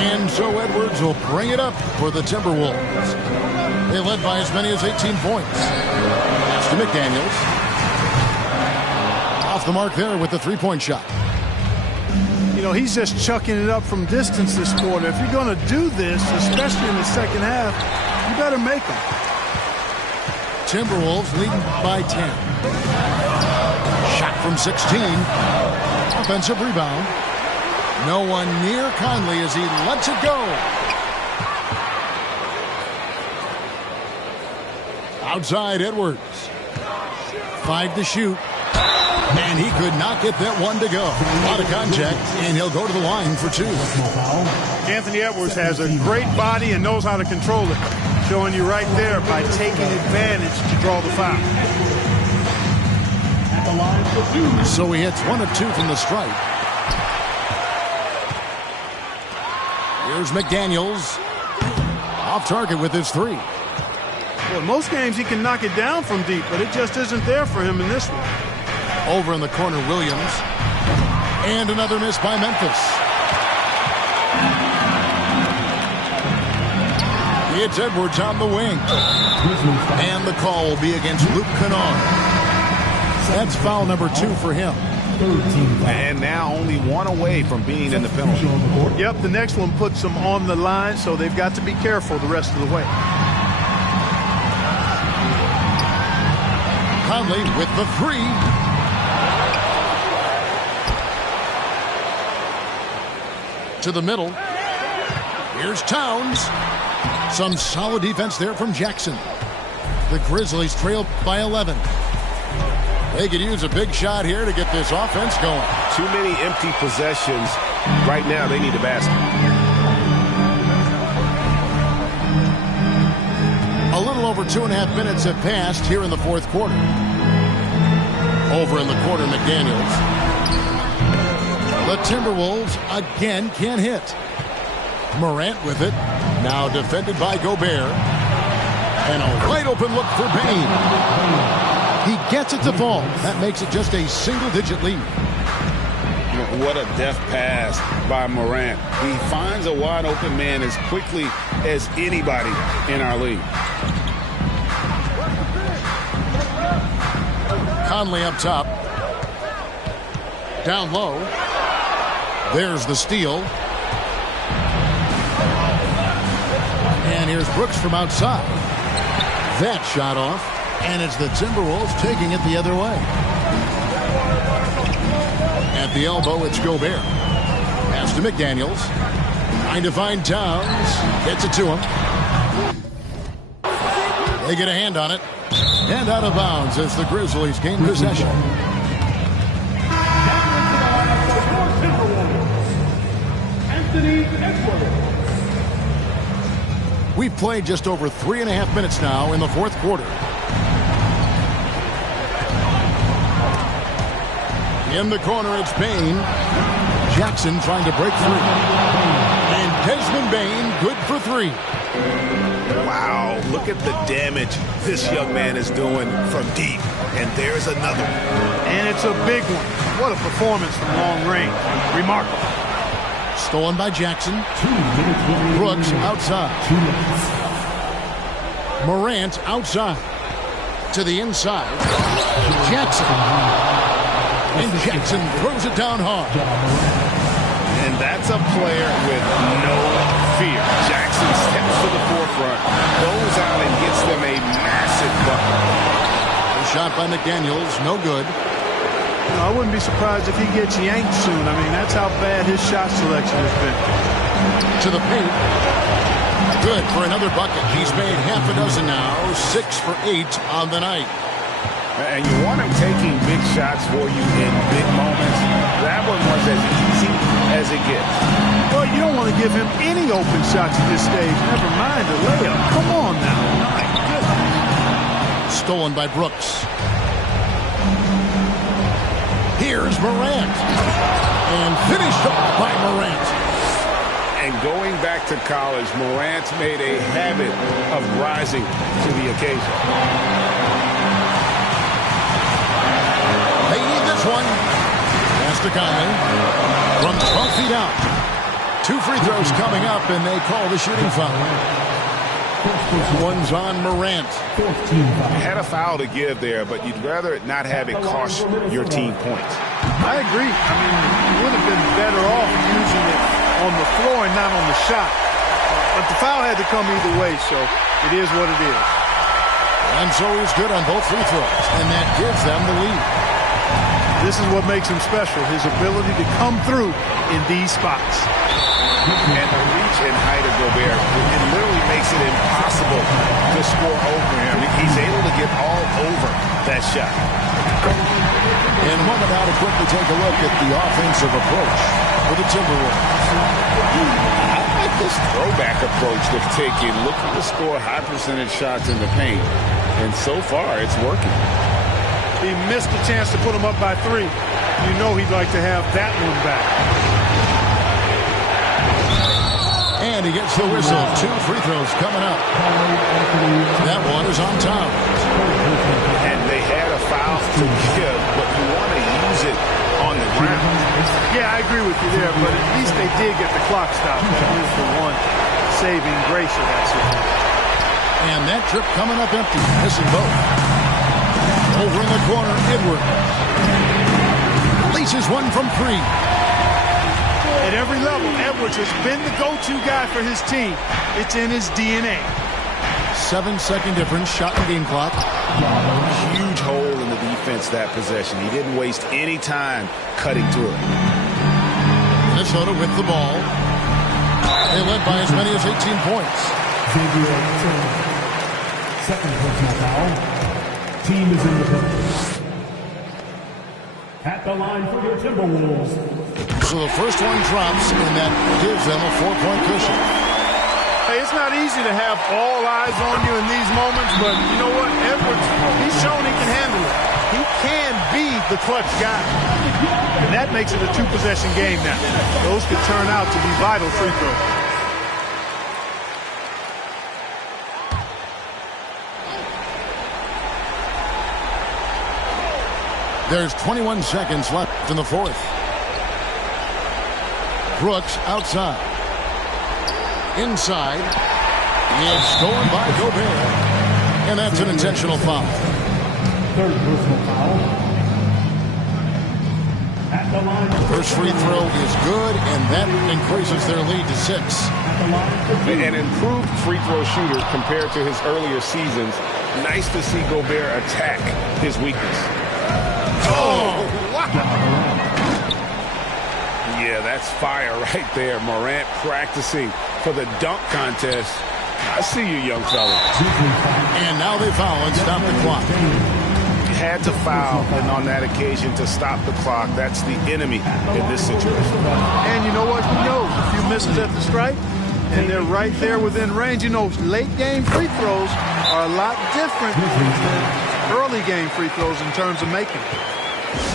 And so Edwards will bring it up for the Timberwolves. They led by as many as 18 points. Pass to McDaniels. Off the mark there with the 3-point shot. You know, he's just chucking it up from distance this quarter. If you're going to do this, especially in the second half, you better make them. Timberwolves leading by 10. Shot from 16. Offensive rebound. No one near Conley as he lets it go. Outside Edwards. 5 to shoot. And he could not get that one to go. A lot of contact, and he'll go to the line for 2. Anthony Edwards has a great body and knows how to control it. Showing you right there by taking advantage to draw the foul. At the line for 2. So he hits 1 of 2 from the stripe. Here's McDaniels. Off target with his 3. Well, most games he can knock it down from deep, but it just isn't there for him in this one. Over in the corner, Williams. And another miss by Memphis. It's Edwards on the wing. And the call will be against Luke Kennard. That's foul number 2 for him. And now only 1 away from being in the penalty. Yep, the next one puts them on the line, so they've got to be careful the rest of the way. Conley with the 3. To the middle. Here's Towns. Some solid defense there from Jackson. The Grizzlies trail by 11. They could use a big shot here to get this offense going. Too many empty possessions. Right now they need a basket. A little over 2.5 minutes have passed here in the fourth quarter. Over in the corner, McDaniels. The Timberwolves again can't hit. Morant with it. Now defended by Gobert. And a wide open look for Payne. He gets it to fall. That makes it just a single-digit lead. What a deft pass by Morant. He finds a wide open man as quickly as anybody in our league. Conley up top. Down low. There's the steal. And here's Brooks from outside. That shot off. And it's the Timberwolves taking it the other way. At the elbow, it's Gobert. Pass to McDaniels. Trying to find Towns. Gets it to him. They get a hand on it. And out of bounds as the Grizzlies gain possession. We've played just over 3.5 minutes now in the fourth quarter. In the corner, it's Bain. Jackson trying to break through. And Desmond Bain, good for 3. Wow, look at the damage this young man is doing from deep. And there's another. And it's a big one. What a performance from long range. Remarkable. Stolen by Jackson. Brooks outside. Morant outside. To the inside. Jackson. And Jackson throws it down hard. And that's a player with no fear. Jackson steps to the forefront, goes out and gets them a massive bucket. A shot by McDaniels, no good. I wouldn't be surprised if he gets yanked soon. I mean, that's how bad his shot selection has been. To the paint. Good for another bucket. He's made half a dozen now, 6 for 8 on the night. And you want him taking big shots for you in big moments. That one was as easy as it gets. Well, you don't want to give him any open shots at this stage. Never mind a layup. Come on now. My goodness. Stolen by Brooks. Here's Morant. And finished off by Morant. And going back to college, Morant's made a habit of rising to the occasion. They need this one. Pass to Conley. From 12 feet out. 2 free throws coming up, and they call the shooting foul. One's on Morant. Had a foul to give there, but you'd rather not have it cost your team points. I agree. I mean, you would have been better off using it on the floor and not on the shot. But the foul had to come either way, so it is what it is. And so he's good on both free throws, and that gives them the lead. This is what makes him special, his ability to come through in these spots. And the reach and height of Gobert, it literally makes it impossible to score over him. He's able to get all over that shot. In a moment now to quickly take a look at the offensive approach for the Timberwolves. I like this throwback approach they're taking, looking to score high percentage shots in the paint. And so far, it's working. He missed a chance to put him up by 3. You know he'd like to have that one back. And he gets the whistle. 2 free throws coming up. That one is on Towns. And they had a foul to give, but you want to use it on the ground. Yeah, I agree with you there, but at least they did get the clock stopped. That is the one saving grace of that situation. And that trip coming up empty. Missing both. Over in the corner, Edwards. Leases one from 3. At every level, Edwards has been the go-to guy for his team. It's in his DNA. 7-second difference, shot and game clock. Huge hole in the defense that possession. He didn't waste any time cutting to it. Minnesota with the ball. They led by as many as 18 points. Second personal foul. Team is in the penalty. At the line for your Timberwolves. So the first one drops, and that gives them a 4-point cushion. Hey, it's not easy to have all eyes on you in these moments, but you know what? Edwards, he's shown he can handle it. He can be the clutch guy. And that makes it a 2-possession game now. Those could turn out to be vital free throws. There's 21 seconds left in the fourth. Brooks outside. Inside. It's stolen by Gobert. And that's an intentional foul. Third personal foul. At the line. First free throw is good, and that increases their lead to 6. An improved free throw shooter compared to his earlier seasons. Nice to see Gobert attack his weakness. Oh, wow. Yeah, that's fire right there. Morant practicing for the dunk contest. I see you, young fella. And now they foul and stop the clock. Had to foul, and on that occasion to stop the clock. That's the enemy in this situation. And you know what? He knows a few misses at the stripe, and they're right there within range. You know, late game free throws are a lot different than early game free throws in terms of making.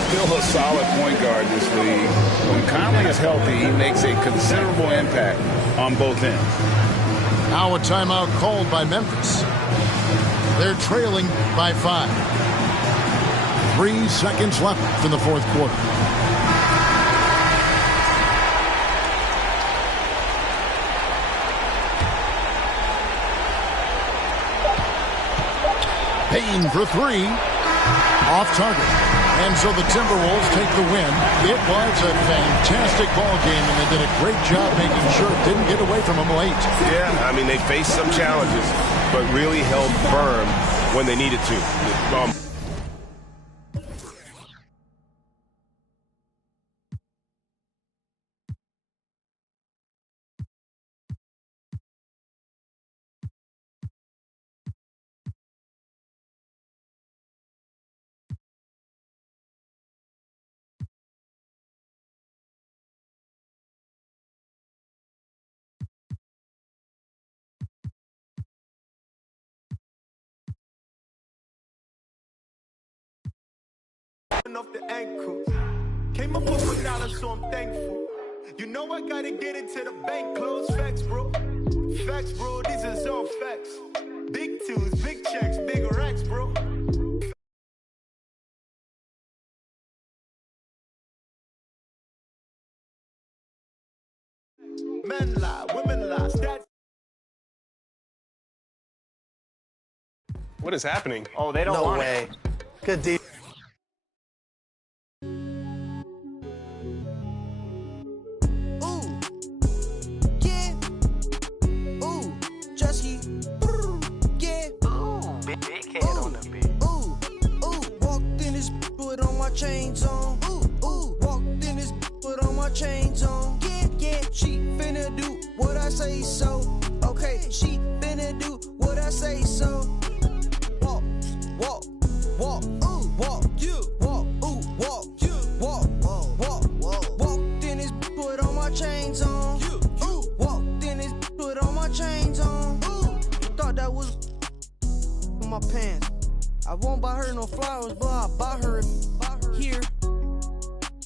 Still a solid point guard this league. When Conley is healthy, he makes a considerable impact on both ends. Now a timeout called by Memphis. They're trailing by 5. 3 seconds left in the fourth quarter. Payne for 3. Off target. And so the Timberwolves take the win. It was a fantastic ball game, and they did a great job making sure it didn't get away from them late. Yeah, I mean, they faced some challenges, but really held firm when they needed to. Off the ankle. Came up with $1, so I'm thankful. You know I gotta get it to the bank close. Facts, bro. Facts, bro. These is all facts. Big twos, big checks, big racks, bro. Men lie, women lie. Stats. What is happening? Oh, they don't want it. Good deal. Chains on, walked in this put on my chains on, yeah, she finna do what I say so, okay, she finna do what I say so, walk, walk, walk, walk, you, walk, walk, you, walk, walked in this put on my chains on, walked in this put on my chains on, thought that was in my pants, I won't buy her no flowers, but I'll buy her here.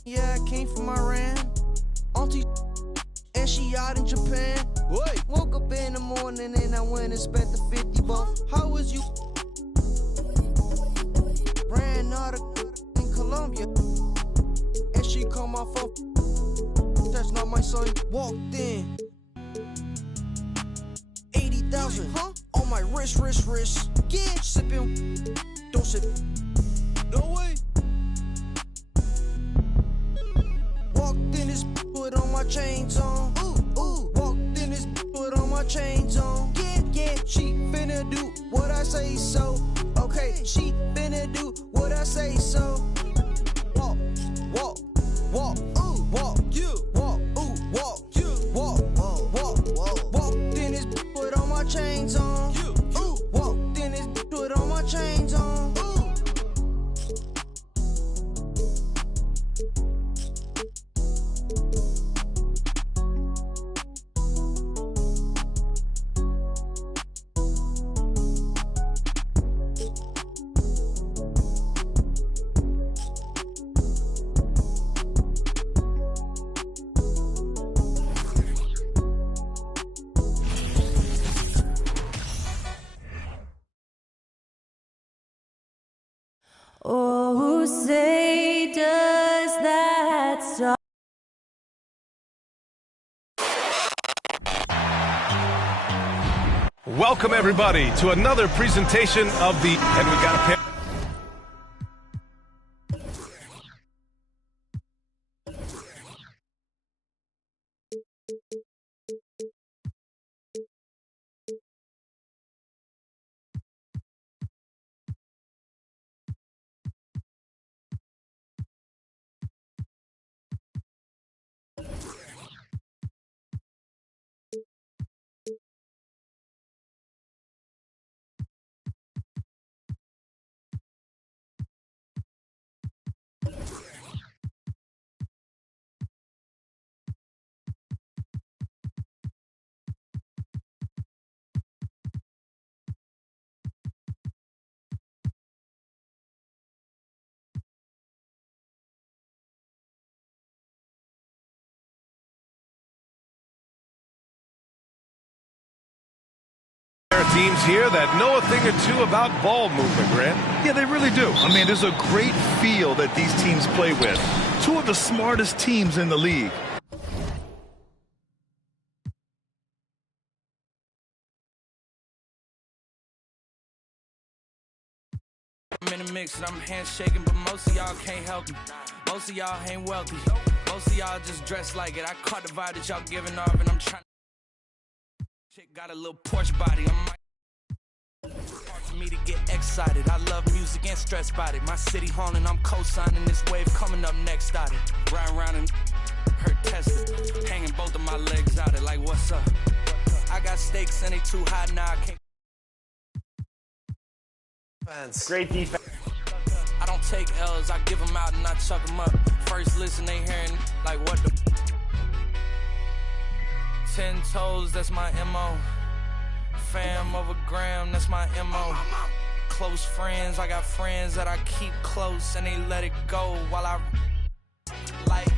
Yeah, I came from Iran. Auntie and she out in Japan. Wait. Woke up in the morning and I went and spent the 50 bucks. How was you? Ran out of in Colombia. And she called my phone. That's not my son. Walked in. 80,000 on my wrist. Yeah, sipping. Don't sip. No way. Walked in this, put on my chains on. Walked in this, put on my chains on. Yeah, she finna do what I say so. Okay, she finna do what I say so. Walk, walk, walk, walk, you, walk, walk, you, walk. Walked in this, put on my chains on. Walked in this, put on my chains on. Oh, say does that stop? Welcome, everybody, to another presentation of the... And we got a pair. teams here that know a thing or two about ball movement, Grant. Yeah, they really do. I mean, there's a great feel that these teams play with. Two of the smartest teams in the league. I'm in the mix and I'm handshaking, but most of y'all can't help me. Most of y'all ain't wealthy. Most of y'all just dress like it. I caught the vibe that y'all giving off, and I'm trying. Chick got a little Porsche body. Hard for me to get excited. I love music and stress about it. My city haunting, I'm co-signing this wave coming up next out it. Round and hurt tested. Hanging both of my legs out it like what's up? I got stakes and they too high now. I can't. Great defense. I don't take L's, I give them out and I chuck them up. First listen, they hearing like what the 10 toes, that's my MO. Fam over gram, that's my MO. Close friends, I got friends that I keep close and they let it go while I like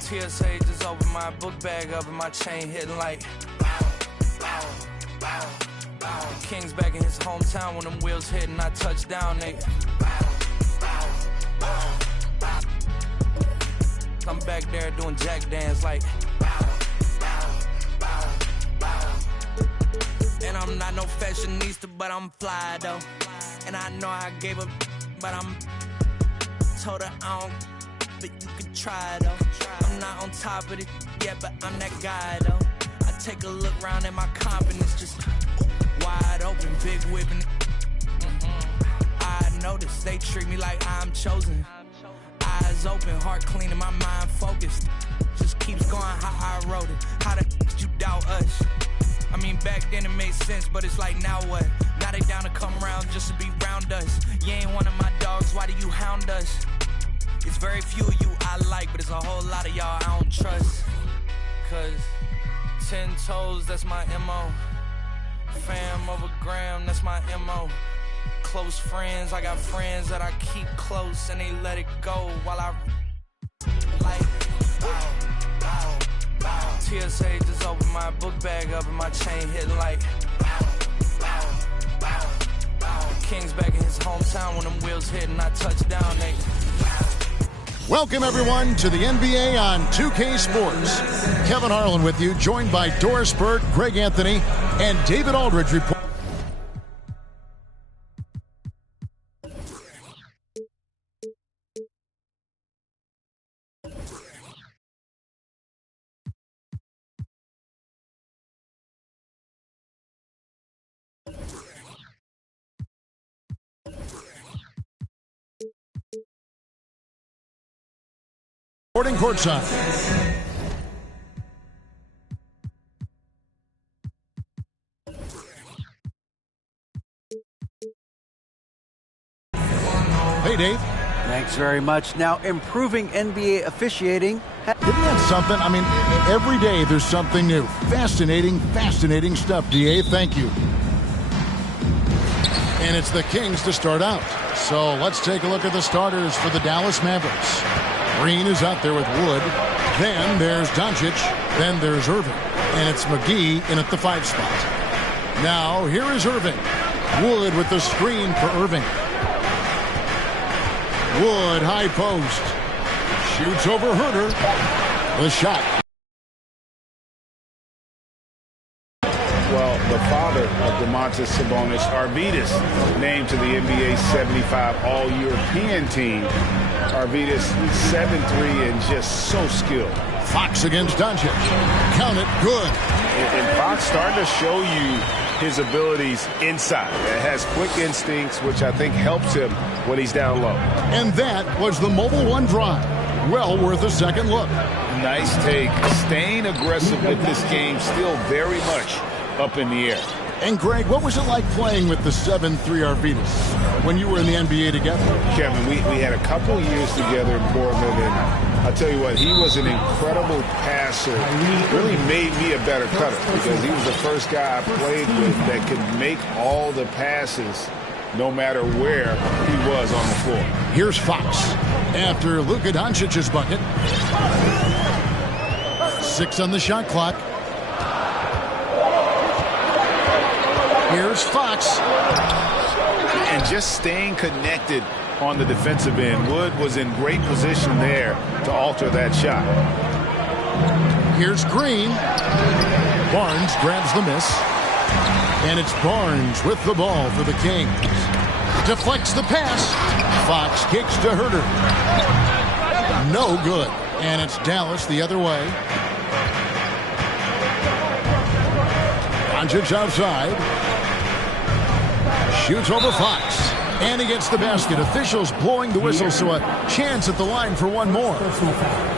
TSA just opened my book bag up and my chain hitting like King's back in his hometown when them wheels hit and I touch down, nigga. I'm back there doing jack dance like. And I'm not no fashionista, but I'm fly though. And I know I gave up, but I'm told her I don't, but you can try though. I'm not on top of it yet, but I'm that guy though. I take a look around at my confidence just wide open, big whipping. I notice they treat me like I'm chosen. Eyes open, heart clean, and my mind focused. Just keeps going how I wrote it. How the you doubt us? I mean, back then it made sense, but it's like now what? Now they down to come around just to be round us. You ain't one of my dogs, why do you hound us? It's very few of you I like, but it's a whole lot of y'all I don't trust. Cause 10 toes, that's my MO. Fam over gram, that's my MO. Close friends, I got friends that I keep close and they let it go while I like TSA just opened my book bag up and my chain hitting like King's back in his hometown when them wheels hit and I touch down, they Welcome, everyone, to the NBA on 2K Sports. Kevin Harlan with you, joined by Doris Burt, Greg Anthony, and David Aldridge report. Reporting courtside. Hey, Dave. Thanks very much. Now, improving NBA officiating. Isn't that something? I mean, every day there's something new. Fascinating stuff, DA. Thank you. And it's the Kings to start out. So let's take a look at the starters for the Dallas Mavericks. Green is out there with Wood. Then there's Doncic. Then there's Irving. And it's McGee in at the 5 spot. Now, here is Irving. Wood with the screen for Irving. Wood, high post. Shoots over Herter. The shot. Well, the father of Domantas Sabonis, Arvydas, named to the NBA 75 All-European team. Arvydas 7'3" and just so skilled. Fox against Doncic. Count it, good. And Fox starting to show you his abilities inside. It has quick instincts, which I think helps him when he's down low. And that was the Mobile One drive. Well worth a second look. Nice take. Staying aggressive with this game, still very much up in the air. And Greg, what was it like playing with the 7'3" Arvydas when you were in the NBA together? Kevin, we had a couple years together in Portland, and I'll tell you what, he was an incredible passer. Really made me a better cutter because he was the first guy I played with that could make all the passes no matter where he was on the floor. Here's Fox after Luka Doncic's bucket. 6 on the shot clock. Here's Fox. And just staying connected on the defensive end. Wood was in great position there to alter that shot. Here's Green. Barnes grabs the miss. And it's Barnes with the ball for the Kings. Deflects the pass. Fox kicks to Herter. No good. And it's Dallas the other way. Doncic outside. Shoots over Fox. And he gets the basket. Officials blowing the whistle, so a chance at the line for one more.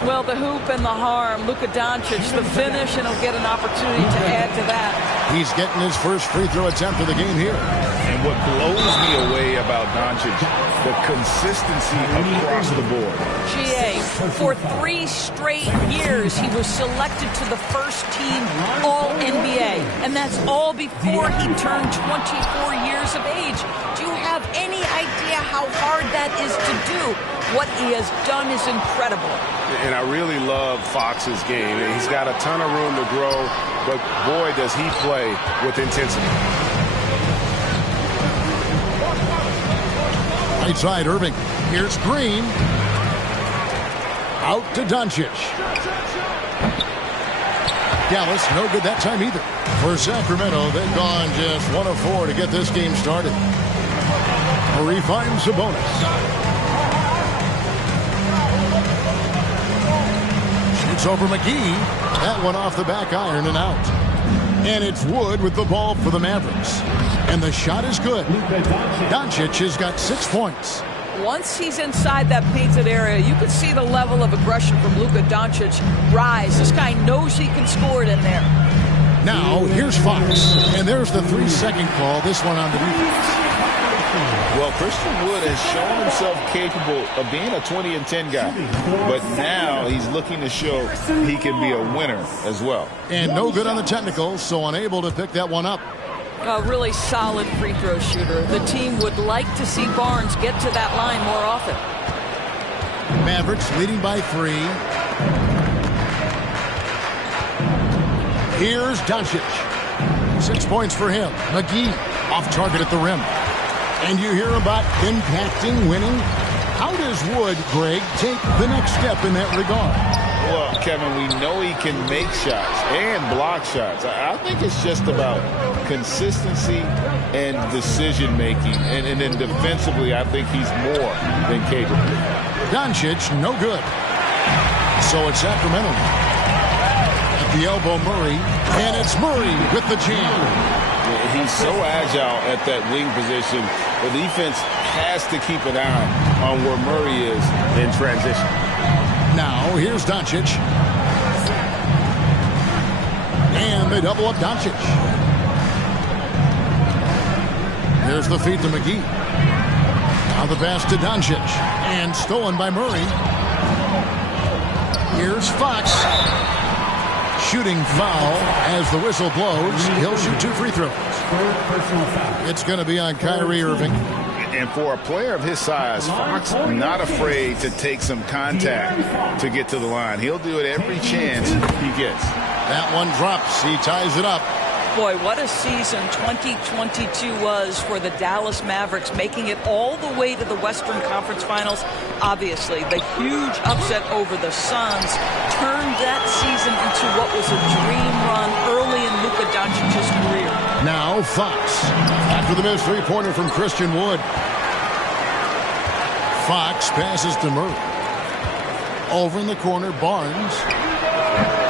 Well, the hoop and the harm. Luka Doncic, the finish, and he'll get an opportunity to add to that. He's getting his first free throw attempt of the game here. And what blows me away about Doncic, the consistency across the board. GA, for 3 straight years, he was selected to the first team All-NBA. And that's all before he turned 24 years of age. Do you have any idea how hard that is to do? What he has done is incredible. And I really love Fox's game. He's got a ton of room to grow, but boy, does he play with intensity. Right side, Irving. Here's Green. Out to Doncic. Dallas, no good that time either. For Sacramento, they've gone just 1 of 4 to get this game started. Murray finds a bonus. Shoots over McGee. That one off the back iron and out. And it's Wood with the ball for the Mavericks. And the shot is good. Doncic has got 6 points. Once he's inside that painted area, you can see the level of aggression from Luka Doncic rise. This guy knows he can score it in there. Now, here's Fox. And there's the 3-second call. This one on the defense. Well, Christian Wood has shown himself capable of being a 20 and 10 guy. But now he's looking to show he can be a winner as well. And no good on the technical, so unable to pick that one up. A really solid free throw shooter. The team would like to see Barnes get to that line more often. Mavericks leading by 3. Here's Doncic. 6 points for him. McGee off target at the rim. And you hear about impacting, winning. How does Wood, Greg, take the next step in that regard? Well, Kevin, we know he can make shots and block shots. I think it's just about consistency and decision-making. And then defensively, I think he's more than capable. Doncic, no good. So it's Sacramento. At the elbow, Murray. And it's Murray with the jam. He's so agile at that wing position. The defense has to keep an eye on where Murray is in transition. Now, here's Doncic. And they double up Doncic. There's the feed to McGee. Now the pass to Doncic. And stolen by Murray. Here's Fox. Shooting foul as the whistle blows. He'll shoot 2 free throws. It's going to be on Kyrie Irving. And for a player of his size, Fox not afraid to take some contact to get to the line. He'll do it every chance he gets. That one drops. He ties it up. Boy, what a season 2022 was for the Dallas Mavericks, making it all the way to the Western Conference Finals. Obviously, the huge upset over the Suns turned that season into what was a dream run early in Luka Doncic's career. Now Fox, after the missed three-pointer from Christian Wood. Fox passes to Murray. Over in the corner, Barnes.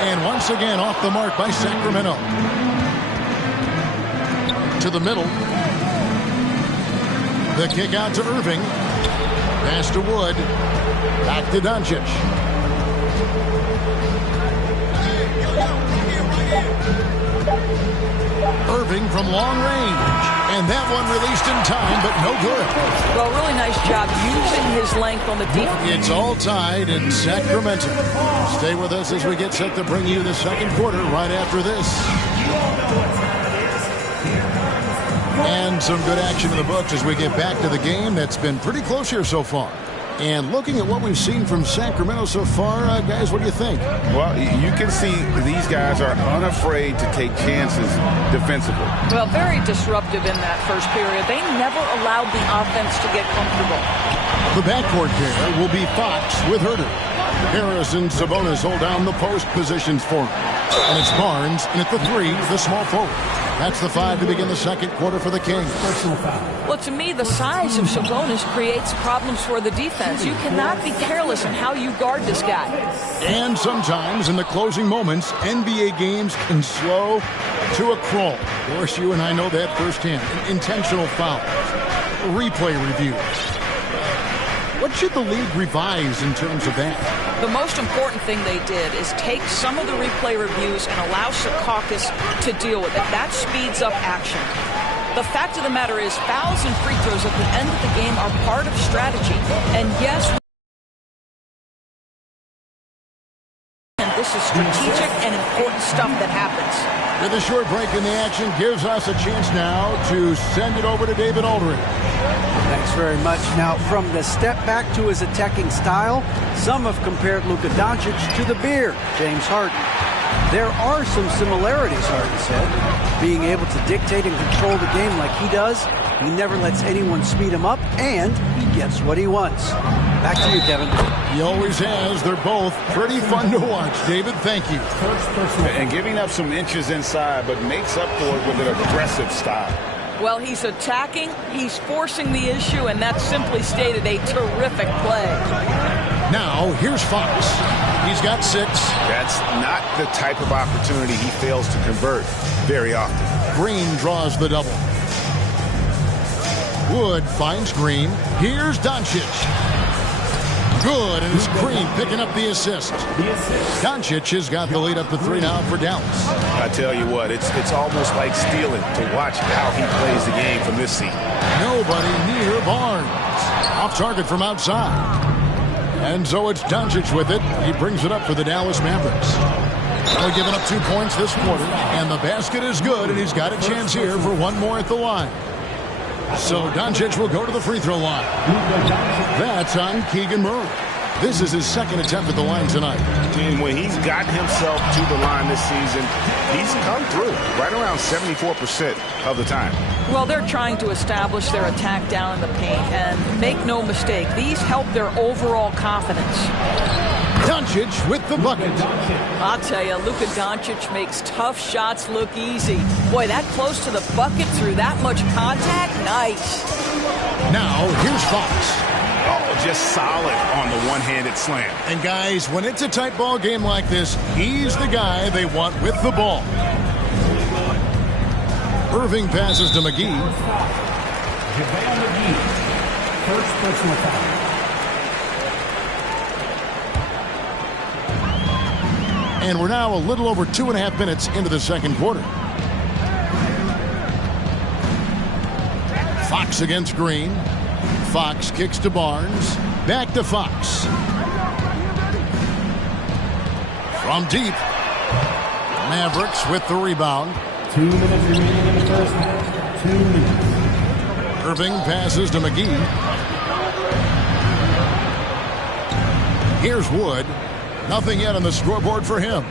And once again off the mark by Sacramento. To the middle. The kick out to Irving. Pass to Wood. Back to Doncic. Irving from long range. And that one released in time, but no good. Well, really nice job using his length on the defense. It's all tied in Sacramento. Stay with us as we get set to bring you the second quarter right after this. And some good action in the books as we get back to the game that's been pretty close here so far. And looking at what we've seen from Sacramento so far, guys, what do you think? Well, you can see these guys are unafraid to take chances defensively. Well, very disruptive in that first period. They never allowed the offense to get comfortable. The backcourt pair will be Fox with Herter. Harris and Sabonis hold down the post positions for him. And it's Barnes, and at the 3, the small forward. That's the 5 to begin the second quarter for the Kings. Well, to me, the size of Sabonis creates problems for the defense. You cannot be careless in how you guard this guy. And sometimes in the closing moments, NBA games can slow to a crawl. Of course, you and I know that firsthand. Intentional fouls, replay reviews. What should the league revise in terms of that? The most important thing they did is take some of the replay reviews and allow Secaucus to deal with it. That speeds up action. The fact of the matter is fouls and free throws at the end of the game are part of strategy. And yes, this is strategic and important stuff that happens. With a short break in the action gives us a chance now to send it over to David Aldridge. Thanks very much. Now, from the step back to his attacking style, some have compared Luka Doncic to the Beard, James Harden. There are some similarities, Harden said. Being able to dictate and control the game like he does, he never lets anyone speed him up, and he gets what he wants. Back to you, Kevin. He always has. They're both pretty fun to watch. David, thank you. And giving up some inches inside, but makes up for it with an aggressive style. Well, he's attacking, he's forcing the issue, and that's simply stated a terrific play. Now, here's Fox. He's got 6. That's not the type of opportunity he fails to convert very often. Green draws the double. Wood finds Green. Here's Doncic. Good, and it's Green picking up the assist. Doncic has got the lead up to 3 now for Dallas. I tell you what, it's almost like stealing to watch how he plays the game from this seat. Nobody near Barnes. Off target from outside. And so it's Doncic with it. He brings it up for the Dallas Mavericks. Only giving up 2 points this quarter, and the basket is good, and he's got a chance here for 1 more at the line. So Doncic will go to the free throw line. That's on Keegan Murray. This is his 2nd attempt at the line tonight. And when he's gotten himself to the line this season, he's come through right around 74% of the time. Well, they're trying to establish their attack down in the paint, and make no mistake, these help their overall confidence. Doncic with the bucket. I'll tell you, Luka Doncic makes tough shots look easy. Boy, that close to the bucket through that much contact, nice. Now, here's Fox. Oh, just solid on the one-handed slam. And guys, when it's a tight ball game like this, he's the guy they want with the ball. Irving passes to McGee. JaVale McGee, first personal foul. And we're now a little over 2.5 minutes into the second quarter. Fox against Green. Fox kicks to Barnes. Back to Fox. From deep. Mavericks with the rebound. 2 minutes remaining in the first half. 2 minutes. Irving passes to McGee. Here's Wood. Nothing yet on the scoreboard for him.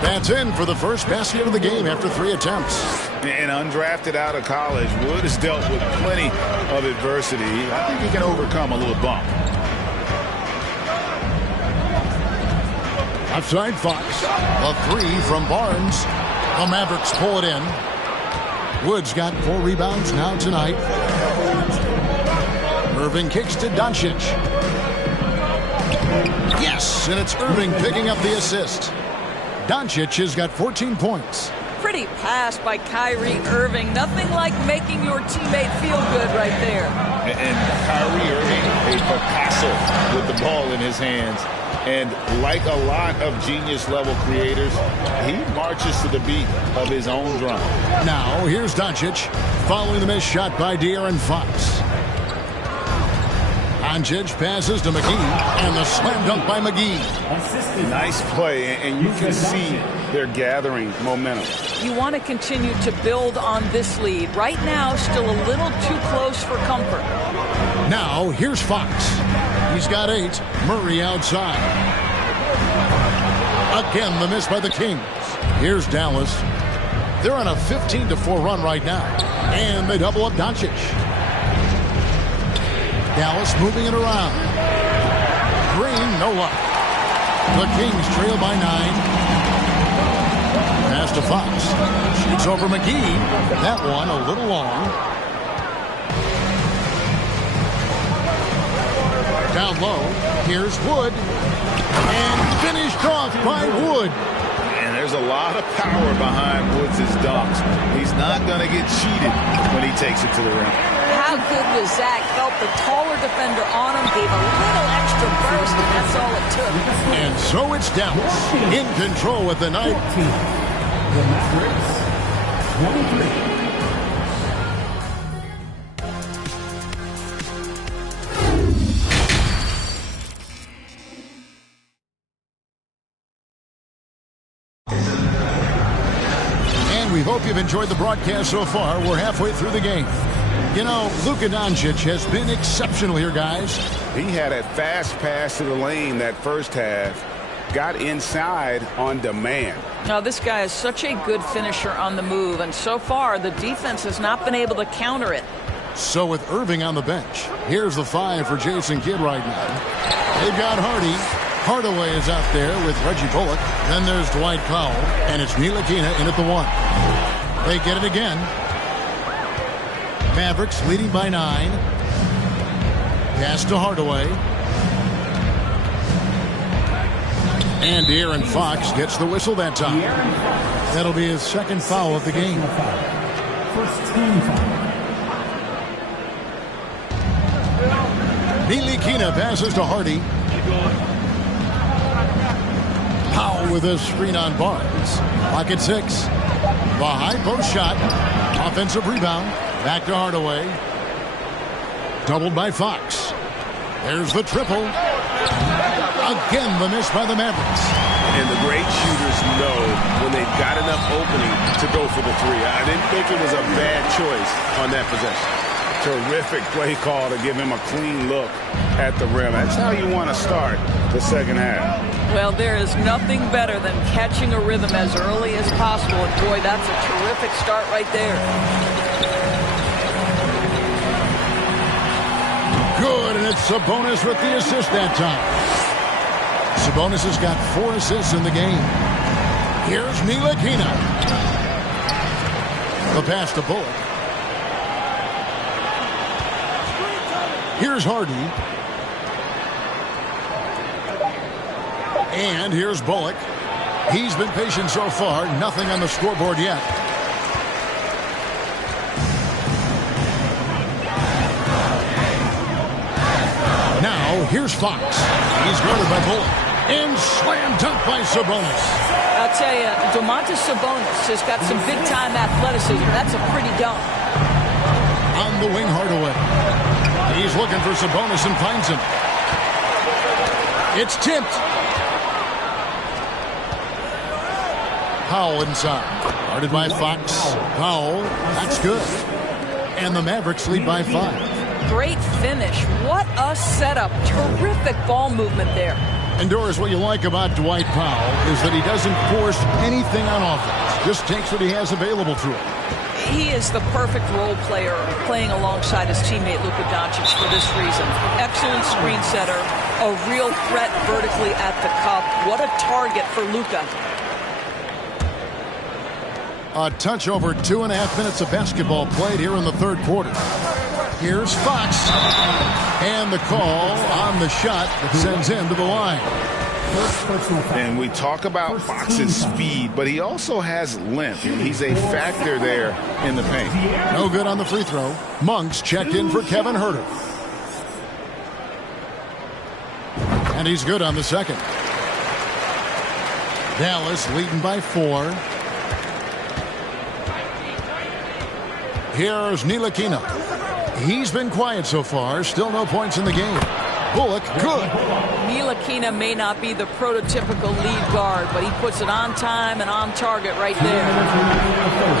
That's in for the first basket of the game after 3 attempts. And undrafted out of college, Wood has dealt with plenty of adversity. I think he can overcome a little bump. Outside Fox. A 3 from Barnes. The Mavericks pull it in. Wood's got 4 rebounds now tonight. Irving kicks to Doncic. Yes, and it's Irving picking up the assist. Doncic has got 14 points. Pretty pass by Kyrie Irving. Nothing like making your teammate feel good right there. And Kyrie Irving, a Picasso with the ball in his hands. And like a lot of genius-level creators, he marches to the beat of his own drum. Now, here's Doncic following the missed shot by De'Aaron Fox. Doncic passes to McGee, and the slam dunk by McGee. Nice play, and you can see they're gathering momentum. You want to continue to build on this lead. Right now, still a little too close for comfort. Now, here's Fox. He's got 8. Murray outside. Again, the miss by the Kings. Here's Dallas. They're on a 15-4 run right now. And they double up Doncic. Dallas moving it around. Green, no luck. The Kings trail by 9. Pass to Fox. Shoots over McGee. That one a little long. Down low. Here's Wood. And finished off by Wood. And there's a lot of power behind Woods' dunks. He's not going to get cheated when he takes it to the rim. How good was Zach? Felt the taller defender on him, gave a little extra burst, and that's all it took. And so it's Dallas in control with the night. The Mavericks, 23. We hope you've enjoyed the broadcast so far. We're halfway through the game. You know, Luka Doncic has been exceptional here, guys. He had a fast pass to the lane that first half. Got inside on demand. Now, this guy is such a good finisher on the move, and so far the defense has not been able to counter it. So with Irving on the bench, here's the 5 for Jason Kidd right now. They've got Hardy. Hardaway is out there with Reggie Bullock. Then there's Dwight Powell, and it's Ntilikina in at the 1. They get it again. Mavericks leading by 9. Pass to Hardaway. And De'Aaron Fox gets the whistle that time. That'll be his second foul of the game. First team foul. Ntilikina passes to Hardy. Powell with a screen on Barnes. Clock at 6. The high post shot. Offensive rebound. Back to Hardaway. Doubled by Fox. There's the triple. Again, the miss by the Mavericks. And the great shooters know when they've got enough opening to go for the 3. I didn't think it was a bad choice on that possession. Terrific play call to give him a clean look at the rim. That's how you want to start the second half. Well, there is nothing better than catching a rhythm as early as possible. And boy, that's a terrific start right there. Good, and it's Sabonis with the assist that time. Sabonis has got 4 assists in the game. Here's Ntilikina. The pass to Bullock. Here's Hardy. And here's Bullock. He's been patient so far. Nothing on the scoreboard yet. Now, here's Fox. He's guarded by Bullock. And slam dunk by Sabonis. I'll tell you, Domantas Sabonis has got some big-time athleticism. That's a pretty dunk. On the wing, Hardaway. He's looking for Sabonis and finds him. It's tipped. Powell inside. Guarded by Fox. Powell. That's good. And the Mavericks lead by 5. Great finish. What a setup. Terrific ball movement there. And Doris, what you like about Dwight Powell is that he doesn't force anything on offense. Just takes what he has available to him. He is the perfect role player playing alongside his teammate Luka Doncic for this reason. Excellent screen setter, a real threat vertically at the cup. What a target for Luka. A touch over 2.5 minutes of basketball played here in the third quarter. Here's Fox. And the call on the shot that sends him to the line. And we talk about Fox's speed, but he also has length. He's a factor there in the paint. No good on the free throw. Monks checked in for Kevin Huerter. And he's good on the second. Dallas leading by 4. Here's Ntilikina. He's been quiet so far. Still no points in the game. Bullock, good. Ntilikina may not be the prototypical lead guard, but he puts it on time and on target right there.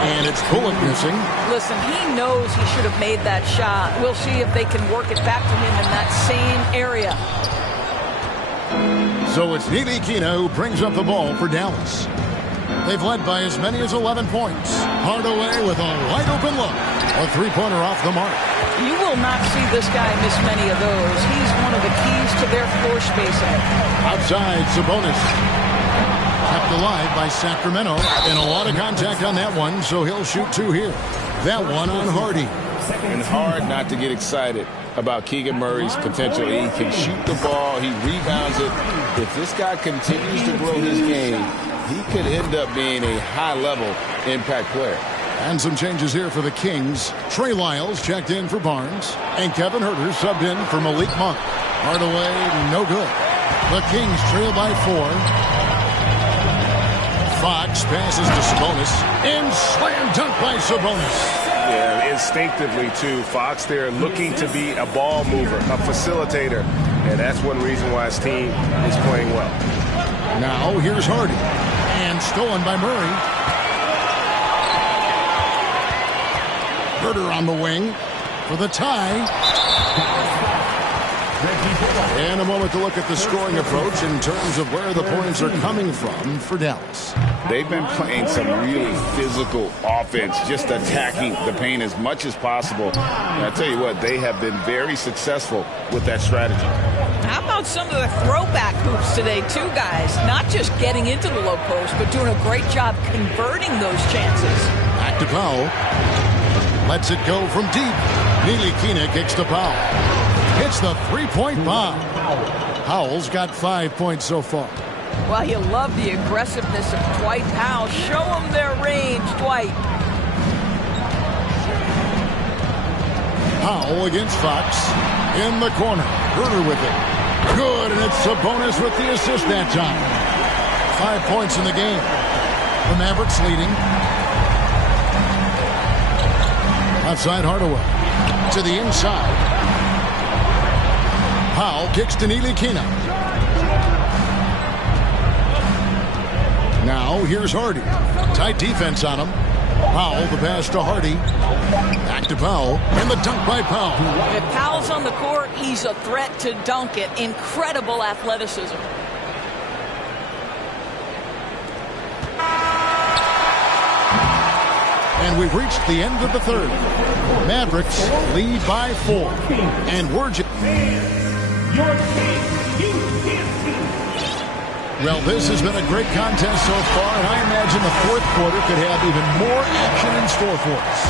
And it's Bullock missing. Listen, he knows he should have made that shot. We'll see if they can work it back to him in that same area. So it's Ntilikina who brings up the ball for Dallas. They've led by as many as 11 points. Hardaway with a wide-open look. A three-pointer off the mark. You will not see this guy miss many of those. He's one of the keys to their floor spacing. Outside, Sabonis. Kept alive by Sacramento. And a lot of contact on that one, so he'll shoot two here. That one on Hardy. And hard not to get excited about Keegan Murray's potential. He can shoot the ball. He rebounds it. If this guy continues to grow his game, he could end up being a high-level impact player. And some changes here for the Kings. Trey Lyles checked in for Barnes. And Kevin Huerter subbed in for Malik Monk. Hardaway, no good. The Kings trail by 4. Fox passes to Sabonis. And slam dunk by Sabonis. Yeah, instinctively, too. Fox there looking to be a ball mover, a facilitator. And that's one reason why his team is playing well. Now, here's Hardy. And stolen by Murray. Huerter on the wing for the tie. And a moment to look at the scoring approach in terms of where the points are coming from for Dallas. They've been playing some really physical offense, just attacking the paint as much as possible. And I tell you what, they have been very successful with that strategy. How about some of the throwback hoops today, too, guys? Not just getting into the low post, but doing a great job converting those chances. Back to Powell. Lets it go from deep. Ntilikina kicks to Powell. Hits the three-point bomb. Powell's got 5 points so far. Well, you love the aggressiveness of Dwight Powell. Show them their range, Dwight. Powell against Fox. In the corner. Huerter with it. Good, and it's Sabonis with the assist that time. 5 points in the game. The Mavericks leading. Outside Hardaway. To the inside. Powell kicks to Ntilikina. Now here's Hardy. Tight defense on him. Powell, the pass to Hardy. Back to Powell. And the dunk by Powell. If Powell's on the court, he's a threat to dunk it. Incredible athleticism. And we've reached the end of the third. Mavericks lead by 4. And we're just... Well, this has been a great contest so far, and I imagine the fourth quarter could have even more action in store for us.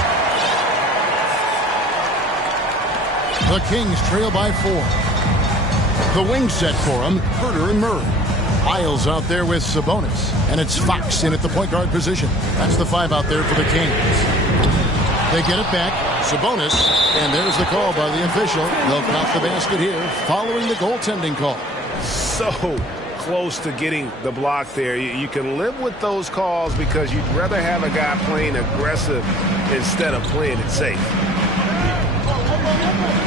The Kings trail by 4. The wing set for them, Huerter and Murray. Lyles out there with Sabonis, and it's Fox in at the point guard position. That's the 5 out there for the Kings. They get it back, Sabonis, and there's the call by the official. They'll count the basket here following the goaltending call. So close to getting the block there. You can live with those calls because you'd rather have a guy playing aggressive instead of playing it safe.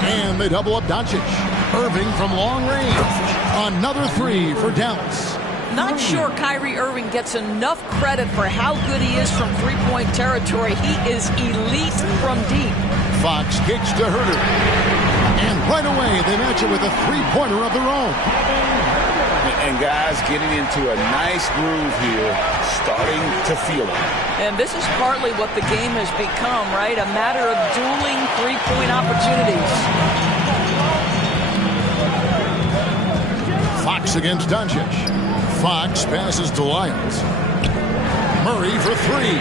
And they double up Doncic. Irving from long range. Another 3 for Dallas. Not sure Kyrie Irving gets enough credit for how good he is from three-point territory. He is elite from deep. Fox kicks to Huerter. And right away, they match it with a three-pointer of their own. And guys getting into a nice groove here, starting to feel it. And this is partly what the game has become, right? A matter of dueling three-point opportunities. Fox against Doncic. Fox passes to Lyles. Murray for 3.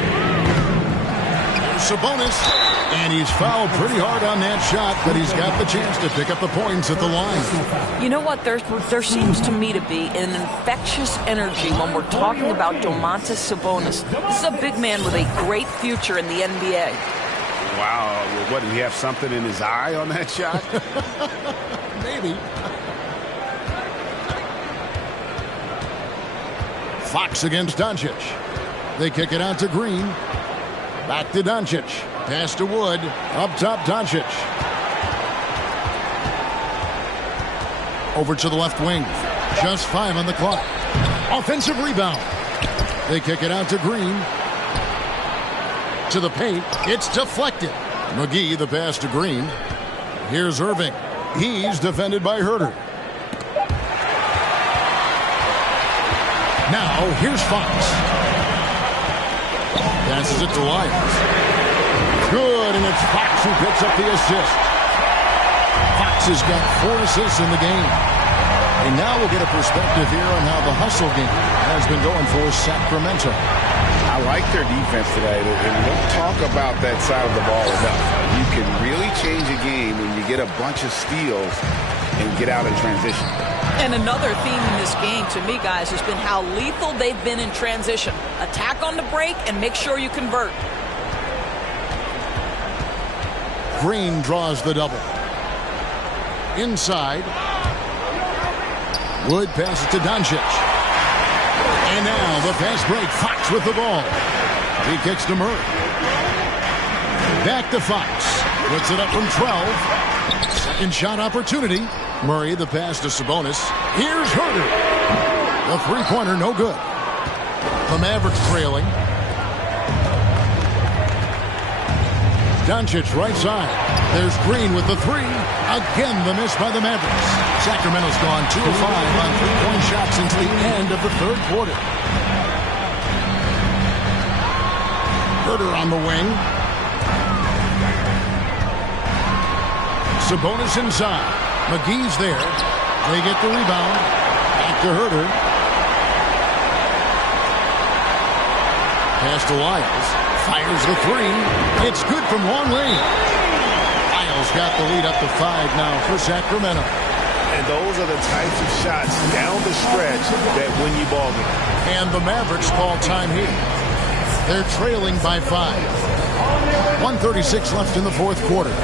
There's Sabonis. And he's fouled pretty hard on that shot, but he's got the chance to pick up the points at the line. You know what? There seems to me to be an infectious energy when we're talking about Domantas Sabonis. This is a big man with a great future in the NBA. Wow. What, did he have something in his eye on that shot? Maybe. Fox against Doncic. They kick it out to Green. Back to Doncic. Pass to Wood. Up top, Doncic. Over to the left wing. Just 5 on the clock. Offensive rebound. They kick it out to Green. To the paint. It's deflected. McGee, the pass to Green. Here's Irving. He's defended by Herter. Now, here's Fox. Passes it to Lyons. Good, and it's Fox who picks up the assist. Fox has got 4 assists in the game. And now we'll get a perspective here on how the hustle game has been going for Sacramento. I like their defense today. And we don't talk about that side of the ball enough. You can really change a game when you get a bunch of steals and get out in transition. And another theme in this game, to me, guys, has been how lethal they've been in transition. Attack on the break and make sure you convert. Green draws the double. Inside. Wood passes to Doncic. And now the fast break. Fox with the ball. He kicks to Murray. Back to Fox. Puts it up from 12. Second shot opportunity. Murray, the pass to Sabonis. Here's Herter. The three-pointer, no good. The Mavericks trailing. Doncic right side. There's Green with the three. Again, the miss by the Mavericks. Sacramento's gone 2 of 5 on three-point shots since the end of the third quarter. Herter on the wing. Sabonis inside. McGee's there. They get the rebound. Back to Herter. Pass to Lyles. Fires the three. It's good from long range. Lyles got the lead up to 5 now for Sacramento. And those are the types of shots down the stretch that win you ball game. And the Mavericks call time here. They're trailing by 5. 1:36 left in the fourth quarter.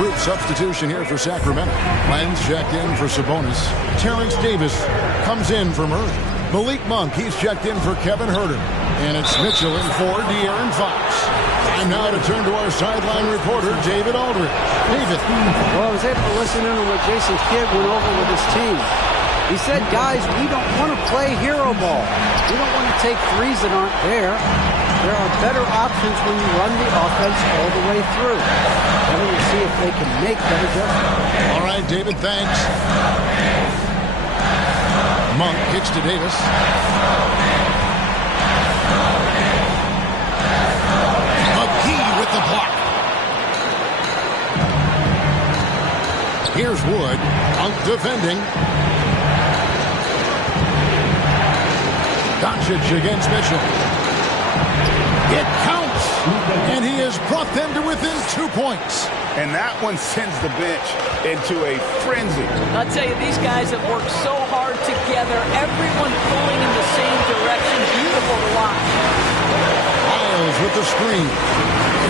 Group substitution here for Sacramento. Lenz checked in for Sabonis. Terrence Davis comes in for Murray. Malik Monk, he's checked in for Kevin Herter. And it's Mitchell in for De'Aaron Fox. Time now to turn to our sideline reporter, David Aldridge. David. Well, I was able to listen in on what Jason Kidd went over with his team. He said, guys, we don't want to play hero ball. We don't want to take threes that aren't there. There are better options when you run the offense all the way through. Then we'll see if they can make that adjustment. All right, David, thanks. Monk kicks to Davis. McGee with the block. Here's Wood. Monk defending. Doncic against Mitchell. It counts, and he has brought them to within 2 points. And that one sends the bench into a frenzy. I'll tell you, these guys have worked so hard together, everyone pulling in the same direction. Beautiful to watch. Lyles with the screen.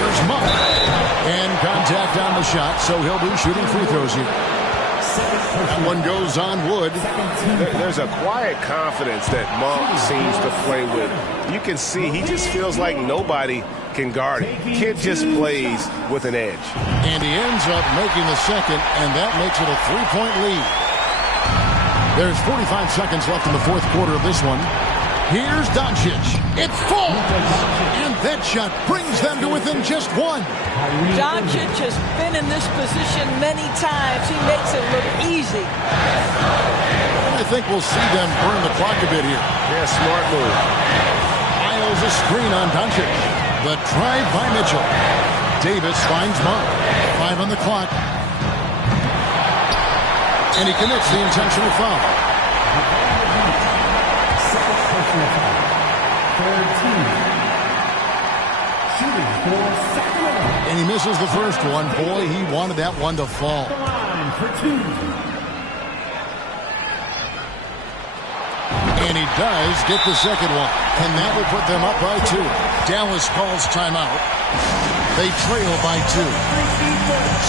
Here's Monk. And contact on the shot, so he'll be shooting free throws here. That one goes on Wood. There's a quiet confidence that Monk seems to play with. You can see he just feels like nobody can guard him. Kid just plays with an edge. And he ends up making the second, and that makes it a 3-point lead. There's 45 seconds left in the fourth quarter of this one. Here's Doncic. It's full. And that shot brings them to within just 1. Doncic has been in this position many times. He makes it look easy. I think we'll see them burn the clock a bit here. Yeah, smart move. Lyles a screen on Doncic. The drive by Mitchell. Davis finds Monk. 5 on the clock. And he commits the intentional foul. Shooting for Sacramento. And he misses the first one. Boy, he wanted that one to fall. Line for two. And he does get the second one. And that will put them up by 2. Dallas calls timeout. They trail by 2.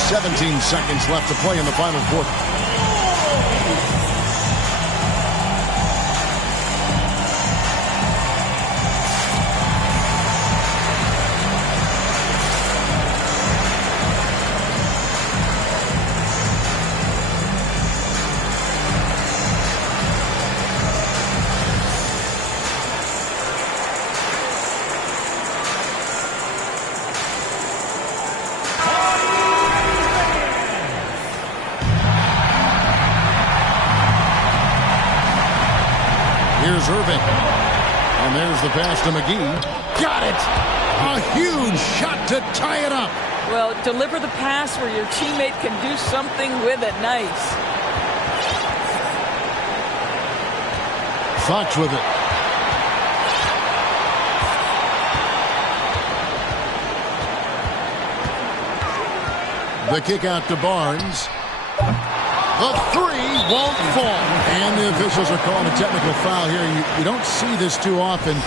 17 seconds left to play in the final quarter. Here's Irving. And there's the pass to McGee. Got it! A huge shot to tie it up. Well, deliver the pass where your teammate can do something with it. Nice. Fox with it. The kick out to Barnes. The three won't fall. And the officials are calling a technical foul here. You don't see this too often,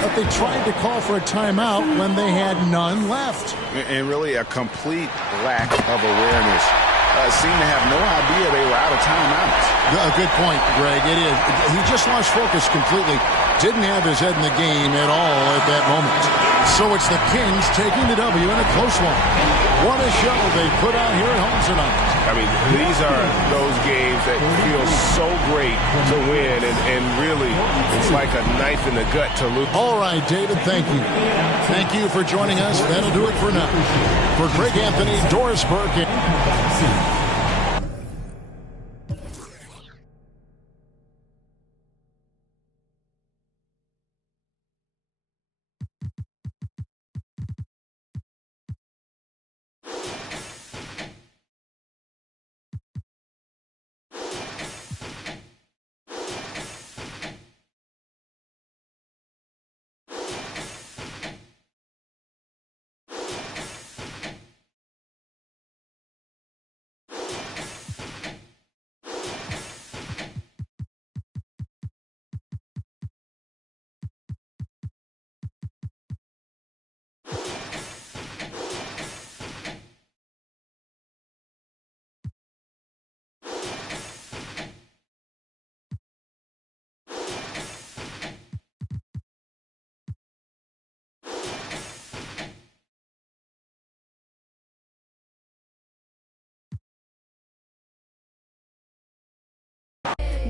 but they tried to call for a timeout when they had none left. And really a complete lack of awareness. Seemed to have no idea they were out of timeouts. A good point, Greg. It is. He just lost focus completely. Didn't have his head in the game at all at that moment. So it's the Kings taking the W in a close one. What a show they put out here at home tonight. I mean, these are those games that feel so great to win, and really, it's like a knife in the gut to lose. All right, David, thank you. Thank you for joining us. That'll do it for now. For Greg Anthony, Doris Burke.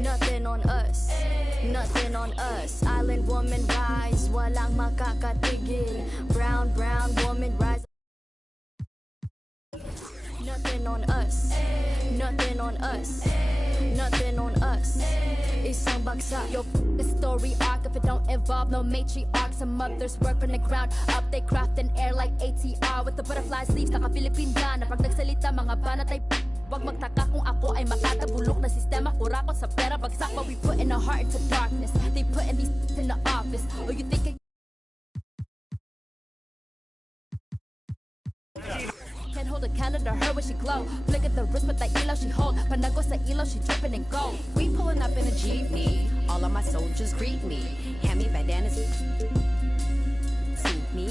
Nothing on us, nothing on us. Island woman rise, walang makakatigil. Brown woman rise. Nothing on us, nothing on us, nothing on us. Isang bagsak. Yo, the story arc if it don't involve no matriarch. Some mothers work from the ground up, they craft an air like ATR with the butterfly sleeves. Naka-Philippine na pag nagsalita mga banat ay wag magtaka kung ako ay makatabulok na sistema. Kurakot sa pera bagsak, but we put in our heart into darkness. They put in these in the office. Oh, you think can't hold a candle to her when she glow. Flick at the wrist with that elo she hold. Panago sa elo, she dripping in gold. We pulling up in a jeepney. All of my soldiers greet me. Hand me bandanas. See me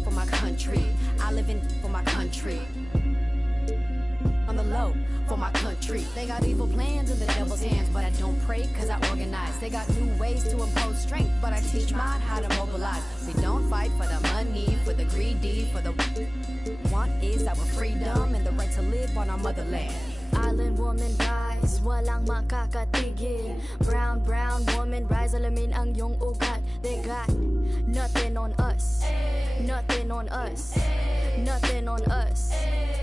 for my country. I live in for my country. On the low for my country. They got evil plans in the devil's hands, but I don't pray cause I organize. They got new ways to impose strength, but I teach mine how to mobilize. We don't fight for the money, for the greedy, for the want is our freedom and the right to live on our motherland. Island woman rise, walang makakatigil. Brown woman rise, alamin ang iyong ugat. They got nothing on us, nothing on us, nothing on us,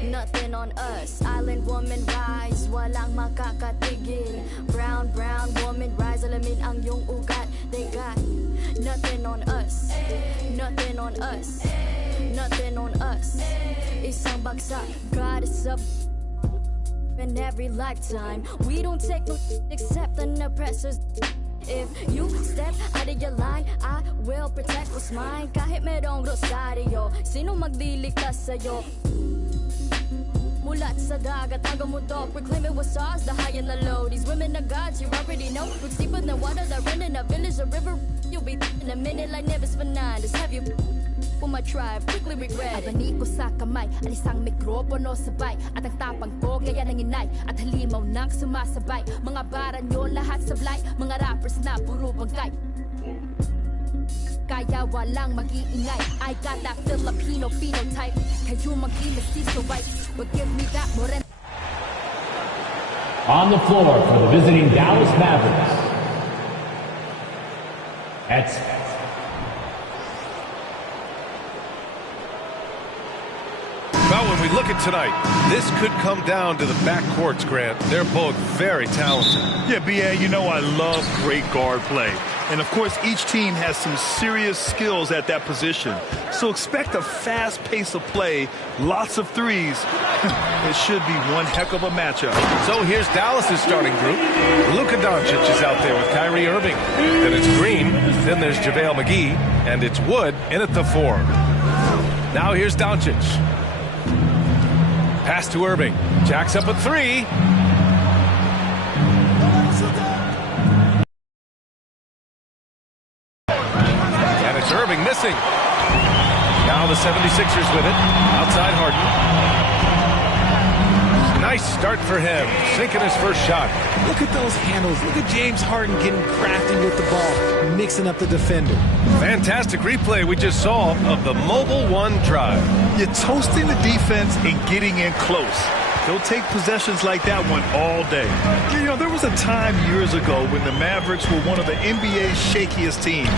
nothing on us. Island woman rise, walang makakatigil. Brown woman rise, alamin ang iyong ugat. They got nothing on us, nothing on us, nothing on us. Isang bagsak, God is up in every lifetime. We don't take no except the oppressors. If you step out of your line, I will protect what's mine. Kahit merong rosaryo, sino magliligtas sa'yo? Mulat sa dagat hanggang mundo, proclaiming what's ours, the high and the low. These women are gods, you already know. Roots deeper than water that run in a village, a river. You'll be in a minute like Nevis Fernandez. Have you for my tribe, quickly regret it. Abani ko sa kamay, alisang mikropono sabay. At ang tapang ko, gaya ng inay. At halimaw nang sumasabay. Mga baran nyo, lahat sablay. Mga rappers na puro bangkay. Kaya walang mag-iingay. I got that Filipino phenotype. Kayo mag-imestizo right, but give me that morena. On the floor for the visiting Dallas Mavericks. Well, when we look at tonight, this could come down to the backcourts, Grant. They're both very talented. Yeah, B.A., you know I love great guard play. And, of course, each team has some serious skills at that position. So expect a fast pace of play, lots of threes. It should be one heck of a matchup. So here's Dallas's starting group. Luka Doncic is out there with Kyrie Irving. Then it's Green. Then there's JaVale McGee. And it's Wood in at the 4. Now here's Doncic. Pass to Irving. Jacks up a 3. And it's Irving missing. Now the 76ers with it. Outside Harden. Nice start for him. Sinking his first shot. Look at those handles. Look at James Harden getting crafty with the ball, mixing up the defender. Fantastic replay we just saw of the Mobile 1 drive. You're toasting the defense and getting in close. They'll take possessions like that one all day. You know, there was a time years ago when the Mavericks were one of the NBA's shakiest teams.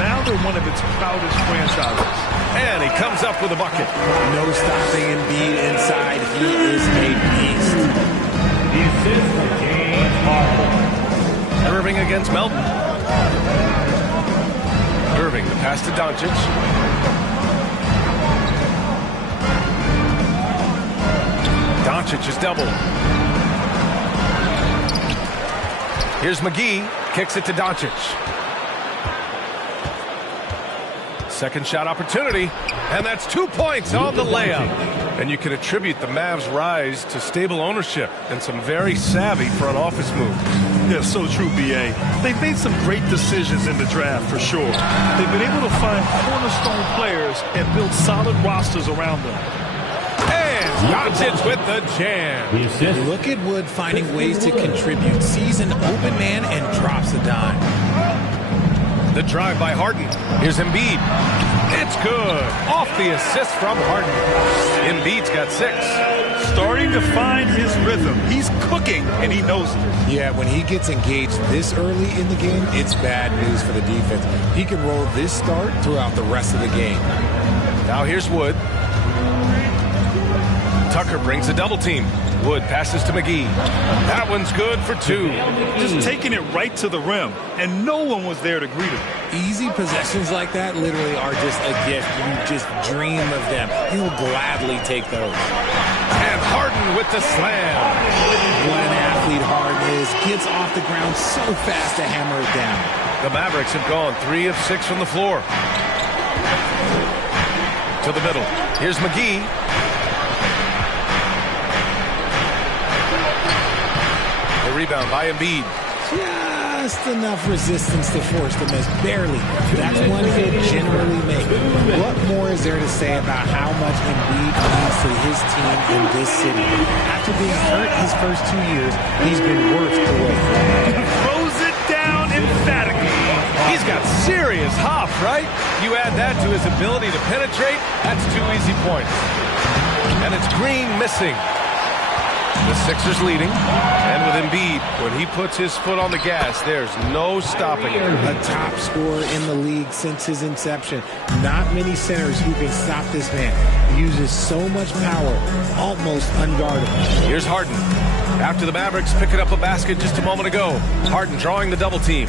Now they're one of its proudest franchises. And he comes up with a bucket. No stopping Embiid inside. He is a beast. The assist for James Harden. Irving against Melton. Irving, the pass to Doncic. Doncic is doubled. Here's McGee. Kicks it to Doncic. Second shot opportunity. And that's 2 points on the layup. And you can attribute the Mavs' rise to stable ownership and some very savvy front office moves. Yeah, so true, B.A. They've made some great decisions in the draft, for sure. They've been able to find cornerstone players and build solid rosters around them. Doncic with the jam. Look at Wood finding ways to contribute. Sees an open man and drops a dime. The drive by Harden. Here's Embiid. It's good. Off the assist from Harden. Embiid's got 6. Starting to find his rhythm. He's cooking, and he knows it. Yeah, when he gets engaged this early in the game, it's bad news for the defense. He can roll this start throughout the rest of the game. Now here's Wood. Tucker brings a double team. Wood passes to McGee. That one's good for 2. Just taking it right to the rim, and no one was there to greet him. Easy possessions like that literally are just a gift. You just dream of them. He'll gladly take those. And Harden with the slam. What an athlete Harden is. Gets off the ground so fast to hammer it down. The Mavericks have gone 3 of 6 from the floor. To the middle. Here's McGee. The rebound by Embiid. Just enough resistance to force the miss. Barely. That's one he'll generally make. What more is there to say about how much Embiid means to his team in this city? After being hurt his first 2 years, he's been worth the wait. Throws it down emphatically. He's got serious hop, right? You add that to his ability to penetrate, that's 2 easy points. And it's Green missing. The Sixers leading, and with Embiid, when he puts his foot on the gas, there's no stopping him. A top scorer in the league since his inception. Not many centers who can stop this man. He uses so much power, almost unguardable. Here's Harden. After the Mavericks picking up a basket just a moment ago, Harden drawing the double team.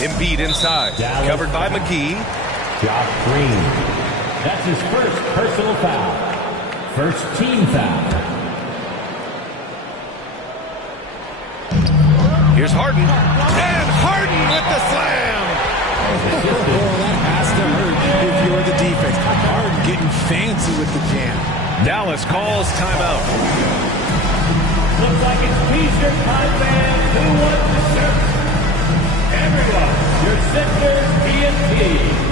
Embiid inside, covered by McGee. Josh Green. That's his first personal foul. First team foul. Here's Harden. And Harden with the slam. Oh, that has to hurt if you're the defense. Harden getting fancy with the jam. Dallas calls timeout. Looks like it's T-shirt time, man. Who wants the shirt? Everyone, your Sixers TNT.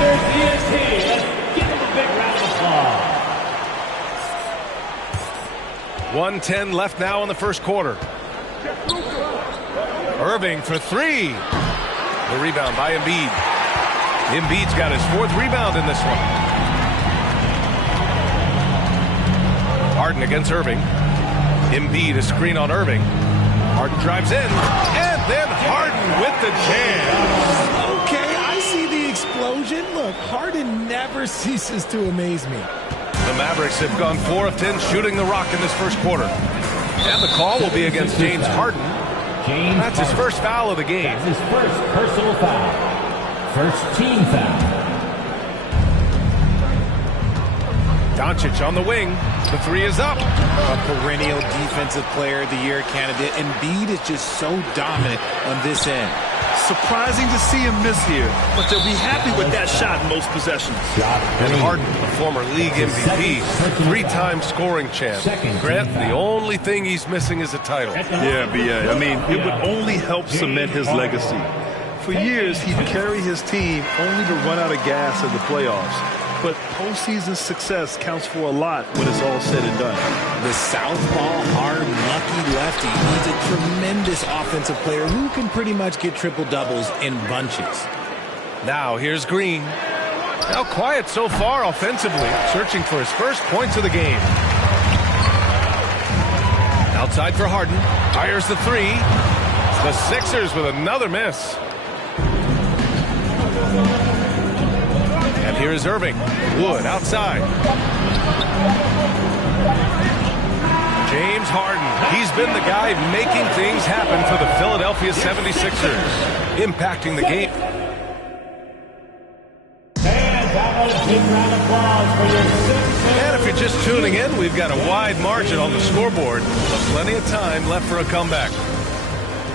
Let's give them a big round of applause. 1:10 left now in the first quarter. Irving for three. The rebound by Embiid. Embiid's got his fourth rebound in this one. Harden against Irving. Embiid a screen on Irving. Harden drives in. And then Harden with the jam. Okay, I see the explosion. Look, Harden never ceases to amaze me. The Mavericks have gone 4 of 10 shooting the rock in this first quarter. And the call will be against James Harden. That's his first foul of the game. That's his first personal foul. First team foul. Doncic on the wing. The three is up. A perennial defensive player of the year candidate. Embiid is just so dominant on this end. Surprising to see him miss here, but they'll be happy with that shot in most possessions. And Harden, a former league MVP, 3-time scoring champ. Grant, the only thing he's missing is a title. Yeah, B.A. I mean, it would only help cement his legacy. For years, he'd carry his team only to run out of gas in the playoffs. But postseason success counts for a lot when it's all said and done. The southpaw, hard, lucky lefty. He's a tremendous offensive player who can pretty much get triple-doubles in bunches. Now here's Green. Now quiet so far offensively, searching for his first points of the game. Outside for Harden. Fires the three. The Sixers with another miss. And here is Irving. Wood outside. James Harden. He's been the guy making things happen for the Philadelphia 76ers. Impacting the game. And if you're just tuning in, we've got a wide margin on the scoreboard, but plenty of time left for a comeback.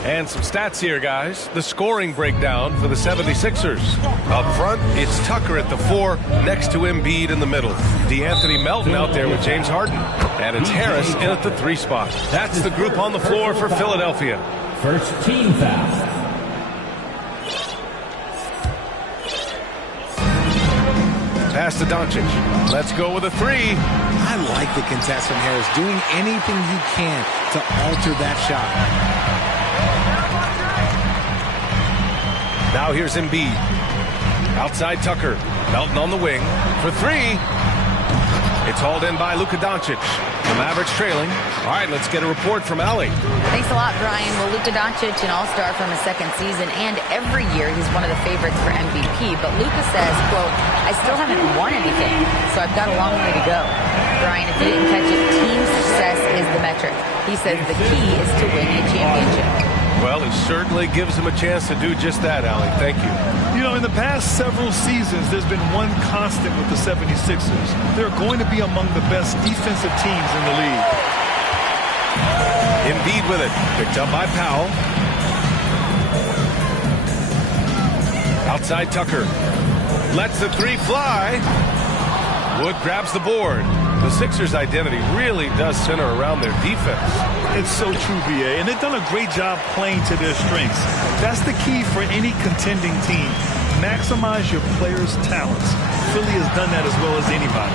And some stats here, guys. The scoring breakdown for the 76ers. Up front, it's Tucker at the 4, next to Embiid in the middle. DeAnthony Melton out there with James Harden. And it's Harris in at the 3 spot. That's the group on the floor for Philadelphia. First team foul. Pass to Doncic. Let's go with a 3. I like the contest from Harris, doing anything he can to alter that shot. Now here's Embiid. Outside Tucker. Melton on the wing for 3. It's hauled in by Luka Doncic. The Mavericks trailing. All right, let's get a report from Allie. Thanks a lot, Brian. Well, Luka Doncic, an all-star from his second season, and every year he's one of the favorites for MVP. But Luka says, quote, I still haven't won anything, so I've got a long way to go. Brian, if you didn't catch it, team success is the metric. He says the key is to win a championship. Well, it certainly gives him a chance to do just that, Allie. Thank you. You know, in the past several seasons, there's been one constant with the 76ers. They're going to be among the best defensive teams in the league. Embiid with it. Picked up by Powell. Outside Tucker. Lets the 3 fly. Wood grabs the board. The Sixers' identity really does center around their defense. It's so true, B.A., and they've done a great job playing to their strengths. That's the key for any contending team. Maximize your players' talents. Philly has done that as well as anybody.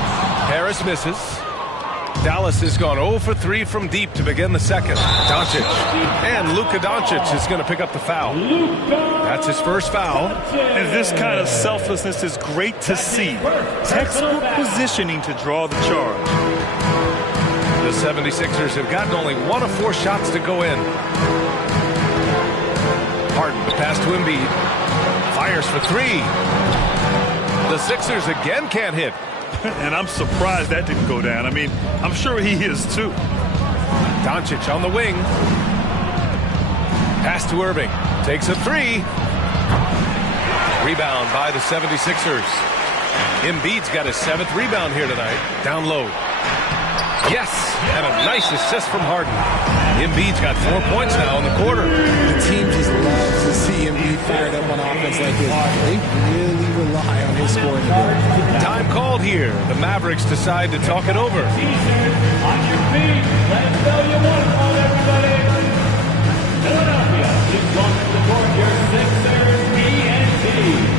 Harris misses. Dallas has gone 0 for 3 from deep to begin the second. Doncic. And Luka Doncic is going to pick up the foul. That's his first foul. And this kind of selflessness is great to see. Textbook positioning to draw the charge. The 76ers have gotten only 1 of 4 shots to go in. Harden, the pass to Embiid. Fires for 3. The Sixers again can't hit. And I'm surprised that didn't go down. I mean, I'm sure he is too. Doncic on the wing. Pass to Irving. Takes a 3. Rebound by the 76ers. Embiid's got his 7th rebound here tonight. Down low. Yes, and a nice assist from Harden. Embiid's got 4 points now in the quarter. The team just loves to see Embiid fired up on offense like this. They really rely on his scoring ability. Time called here. The Mavericks decide to talk it over. On your feet. Let's go. You want to call everybody. Philadelphia is going to support your Sixers TNT.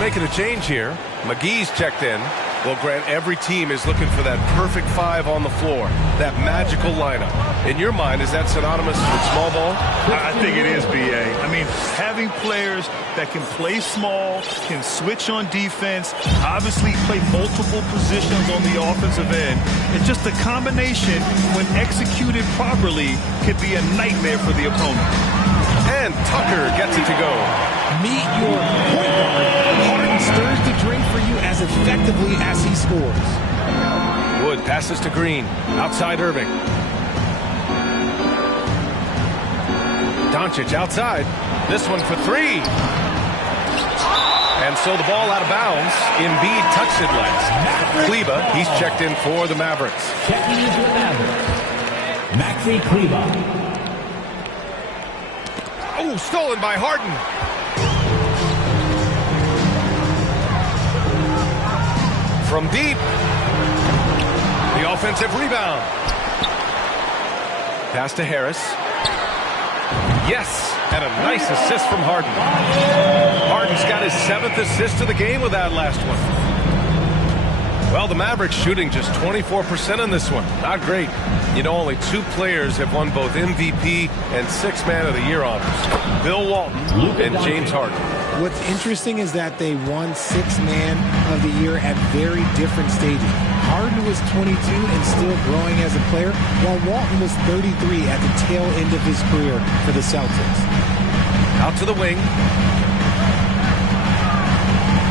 Making a change here. McGee's checked in. Well, Grant, every team is looking for that perfect 5 on the floor, that magical lineup. In your mind, is that synonymous with small ball? I think it is, B.A. I mean, having players that can play small, can switch on defense, obviously play multiple positions on the offensive end. It's just a combination, when executed properly, could be a nightmare for the opponent. And Tucker gets it to go. Meet your point guard. Harden stirs the drink for you as effectively as he scores. Wood passes to Green. Outside Irving. Doncic outside. This one for 3. And so the ball out of bounds. Embiid touched it last. Kleba, he's checked in for the Mavericks. Checking into the Mavericks. Maxi Kleba. Oh, stolen by Harden. From deep. The offensive rebound. Pass to Harris. Yes, and a nice assist from Harden. Harden's got his 7th assist of the game with that last one. Well, the Mavericks shooting just 24% in this one. Not great. You know, only 2 players have won both MVP and 6th Man of the Year honors. Bill Walton and James Harden. What's interesting is that they won 6th Man of the Year at very different stages. Harden was 22 and still growing as a player, while Walton was 33 at the tail end of his career for the Celtics. Out to the wing.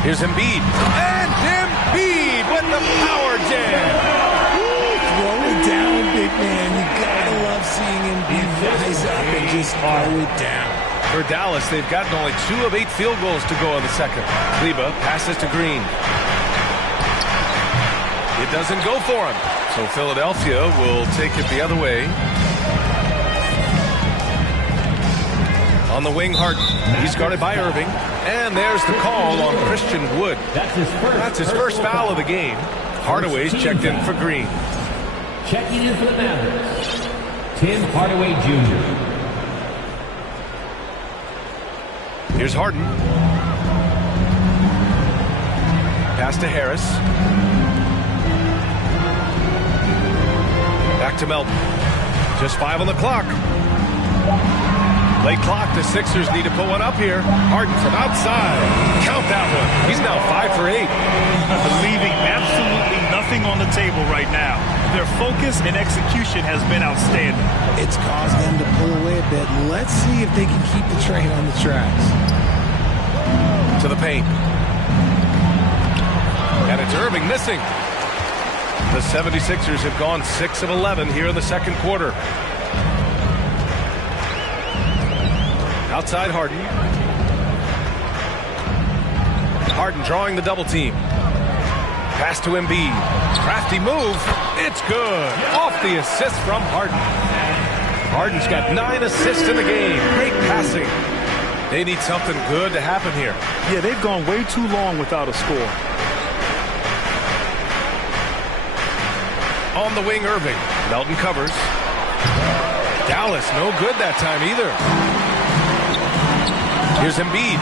Here's Embiid. And Embiid with the power jam. Throw it down, big man. You gotta love seeing Embiid rise up and just throw it down. For Dallas, they've gotten only 2 of 8 field goals to go in the second. Kleba passes to Green. It doesn't go for him. So Philadelphia will take it the other way. On the wing, Harden. He's guarded by Irving. And there's the call on Christian Wood. That's his first foul of the game. Hardaway's checked in for Green. Checking in for the Mavericks, Tim Hardaway Jr. Here's Harden. Pass to Harris. Back to Melton. Just 5 on the clock. Late clock, the Sixers need to put one up here. Harden from outside. Count that one. He's now 5 for 8. Leaving absolutely nothing on the table right now. Their focus and execution has been outstanding. It's caused them to pull away a bit. Let's see if they can keep the train on the tracks. To the paint. And it's Irving missing. The 76ers have gone 6 of 11 here in the second quarter. Outside Harden. Harden drawing the double team. Pass to Embiid. Crafty move. It's good. Off the assist from Harden. Harden's got 9 assists in the game. Great passing. They need something good to happen here. Yeah, they've gone way too long without a score. On the wing, Irving. Melton covers. Dallas, no good that time either. Here's Embiid.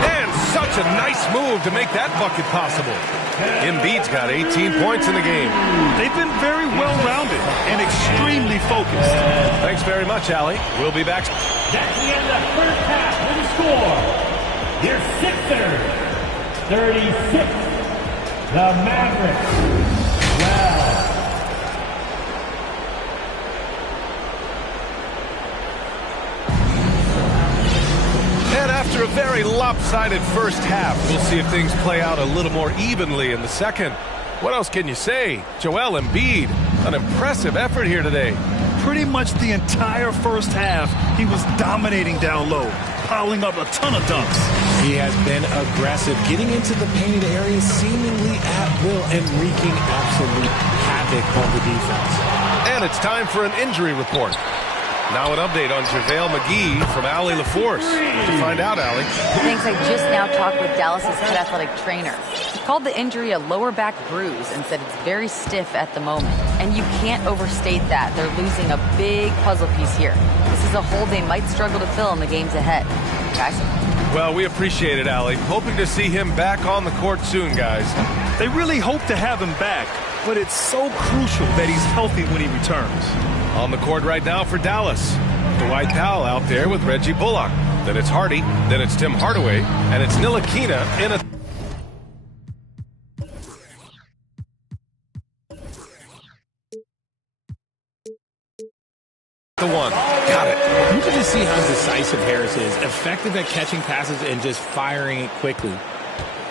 And such a nice move to make that bucket possible. Embiid's got 18 points in the game. They've been very well-rounded and extremely focused. Thanks very much, Allie. We'll be back. That's the end of the first half with the score. Your Sixers, 36. The Mavericks, 12. And after a very lopsided first half, we'll see if things play out a little more evenly in the second. What else can you say? Joel Embiid, an impressive effort here today. Pretty much the entire first half, he was dominating down low, piling up a ton of dunks. He has been aggressive, getting into the painted area seemingly at will and wreaking absolute havoc on the defense. And it's time for an injury report. Now an update on JaVale McGee from Allie LaForce. What did you find out, Allie? Thanks. I just now talked with Dallas's head athletic trainer. He called the injury a lower back bruise and said it's very stiff at the moment. And you can't overstate that. They're losing a big puzzle piece here. This is a hole they might struggle to fill in the games ahead. Guys? Well, we appreciate it, Allie. Hoping to see him back on the court soon, guys. They really hope to have him back, but it's so crucial that he's healthy when he returns. On the court right now for Dallas. Dwight Powell out there with Reggie Bullock. Then it's Hardy. Then it's Tim Hardaway. And it's Ntilikina in a... The one. Got it. You can just see how decisive Harris is. Effective at catching passes and just firing it quickly.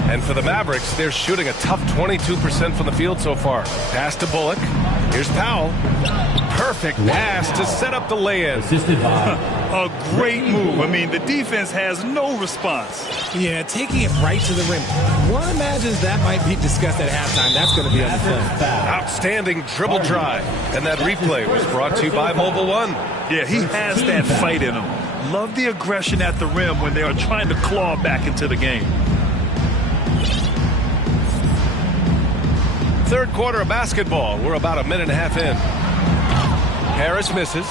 And for the Mavericks, they're shooting a tough 22% from the field so far. Pass to Bullock. Here's Powell. Perfect pass to set up the lay-in. A great move. I mean, the defense has no response. Yeah, taking it right to the rim. One imagines that might be discussed at halftime. That's going to be on the film. Outstanding dribble drive. And that replay was brought to you by Mobile One. Yeah, he has that fight in him. Love the aggression at the rim when they are trying to claw back into the game. Third quarter of basketball. We're about a minute and a half in. Harris misses.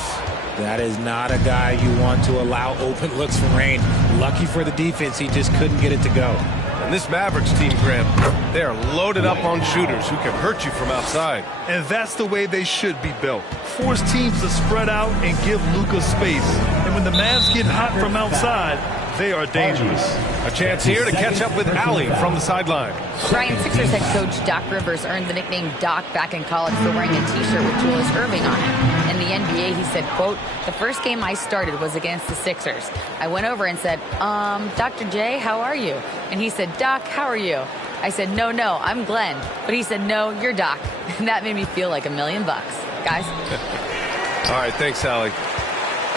That is not a guy you want to allow open looks from range. Lucky for the defense, he just couldn't get it to go. And this Mavericks team, Graham, they are loaded up on shooters who can hurt you from outside. And that's the way they should be built. Force teams to spread out and give Luka space. And when the Mavs get hot from outside, they are dangerous. A chance here to catch up with Allie from the sideline. Brian, Sixers head coach Doc Rivers earned the nickname Doc back in college for wearing a T-shirt with Julius Erving on it. In the NBA, he said, quote, "The first game I started was against the Sixers. I went over and said, Dr. J, how are you?" And he said, "Doc, how are you?" I said, no, I'm Glenn. But he said, "No, you're Doc." And that made me feel like $1 million. Guys? All right, thanks, Allie.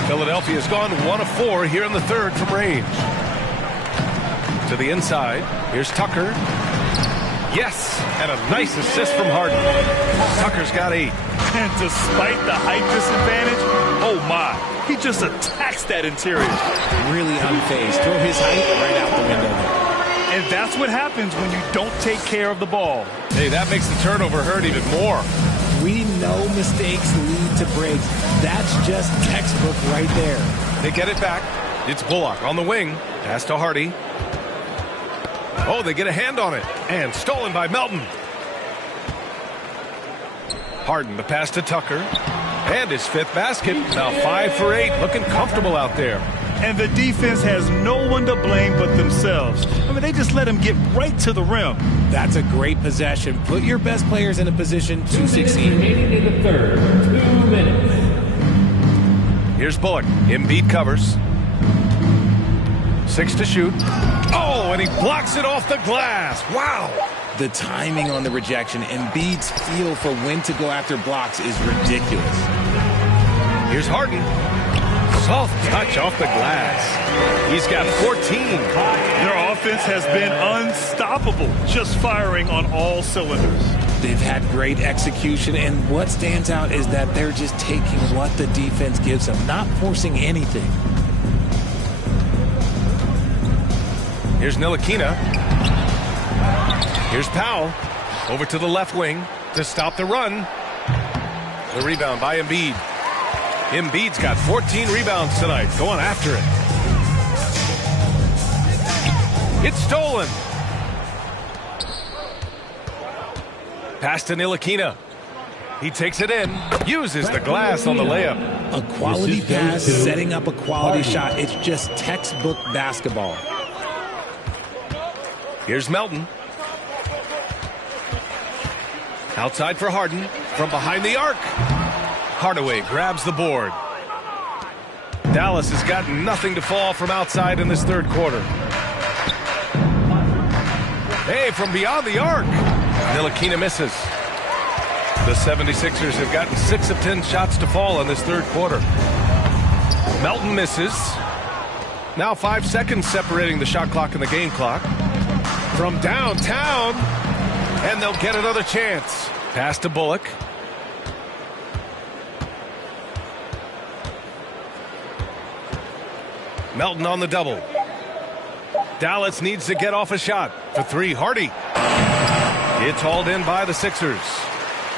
Philadelphia's gone 1 of 4 here in the third from range. To the inside. Here's Tucker. Yes, and a nice assist from Harden. Tucker's got 8. And despite the height disadvantage, oh my, he just attacks that interior. Really unfazed. Throw his height right out the window. And that's what happens when you don't take care of the ball. Hey, that makes the turnover hurt even more. We know mistakes lead to breaks. That's just textbook right there. They get it back. It's Bullock on the wing. Pass to Hardy. Oh, they get a hand on it. And stolen by Melton. Harden, the pass to Tucker. And his 5th basket. Now 5 for 8. Looking comfortable out there. And the defense has no one to blame but themselves. I mean, they just let him get right to the rim. That's a great possession. Put your best players in a position to succeed. Remaining in the third. 2 minutes. Here's Bullock. Embiid covers. 6 to shoot. Oh, and he blocks it off the glass. Wow. The timing on the rejection, Embiid's feel for when to go after blocks is ridiculous. Here's Harden. Soft touch off the glass. He's got 14. Their offense has been unstoppable, just firing on all cylinders. They've had great execution, and what stands out is that they're just taking what the defense gives them, not forcing anything. Here's Ntilikina. Here's Powell. Over to the left wing to stop the run. The rebound by Embiid. Embiid's got 14 rebounds tonight. Going after it. It's stolen. Pass to Ntilikina. He takes it in. Uses the glass on the layup. A quality pass, setting up a quality shot. It's just textbook basketball. Here's Melton. Outside for Harden. From behind the arc. Hardaway grabs the board. Dallas has got nothing to fall from outside in this third quarter. Hey, from beyond the arc. Ntilikina misses. The 76ers have gotten 6 of 10 shots to fall in this third quarter. Melton misses. Now 5 seconds separating the shot clock and the game clock. From downtown. And they'll get another chance. Pass to Bullock. Melton on the double. Dallas needs to get off a shot. For 3, Hardy. It's hauled in by the Sixers.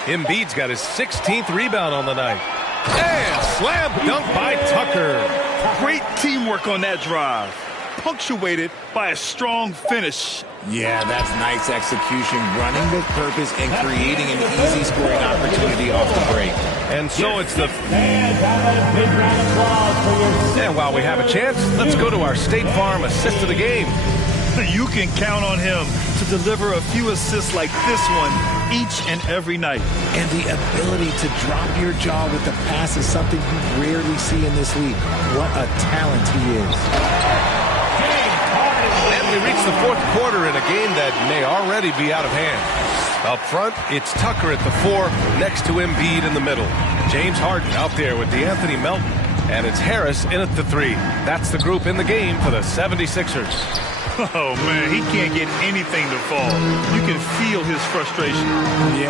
Embiid's got his 16th rebound on the night. And slam dunk by Tucker. Great teamwork on that drive. Punctuated by a strong finish. Yeah, that's nice execution. Running with purpose and creating an easy scoring opportunity off the break. And so it's the... And while we have a chance, let's go to our State Farm assist of the game. You can count on him to deliver a few assists like this one each and every night. And the ability to drop your jaw with the pass is something you rarely see in this league. What a talent he is. And we reach the fourth quarter in a game that may already be out of hand. Up front, it's Tucker at the 4, next to Embiid in the middle. James Harden out there with DeAnthony Melton. And it's Harris in at the 3. That's the group in the game for the 76ers. Oh, man, he can't get anything to fall. You can feel his frustration. Yeah,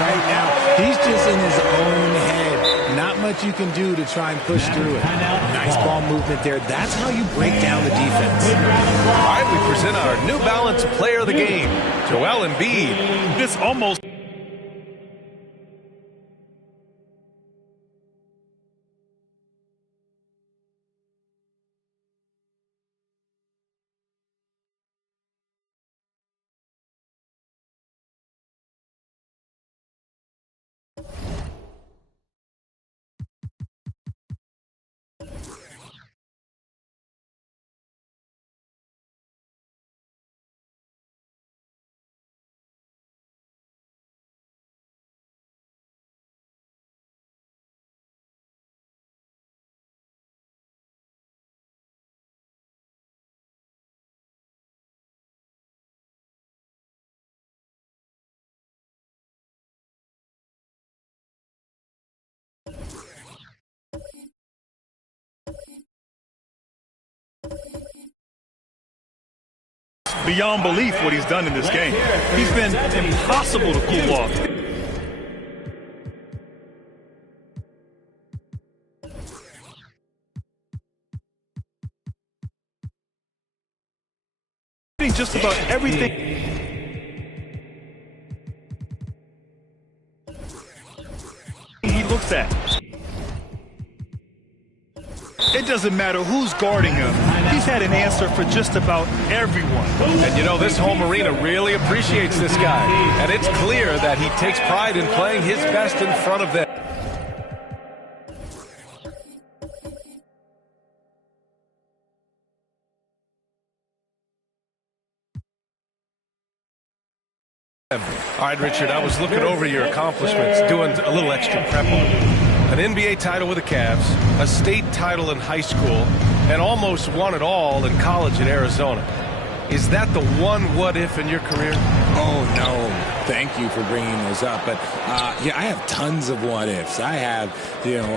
right now, he's just in his own head. Not much you can do to try and push through it. Nice ball movement there. That's how you break down the defense. All right, we present our New Balance player of the game, Joel Embiid. This almost... Beyond belief what he's done in this game. He's been impossible to cool off. Just about everything he looks at. It doesn't matter who's guarding him. He's had an answer for just about everyone. And you know, this home arena really appreciates this guy. And it's clear that he takes pride in playing his best in front of them. All right, Richard, I was looking over your accomplishments, doing a little extra prep on it. An NBA title with the Cavs, a state title in high school, and almost won it all in college in Arizona. Is that the one what-if in your career? Oh, no. Thank you for bringing those up. But, yeah, I have tons of what-ifs. I have,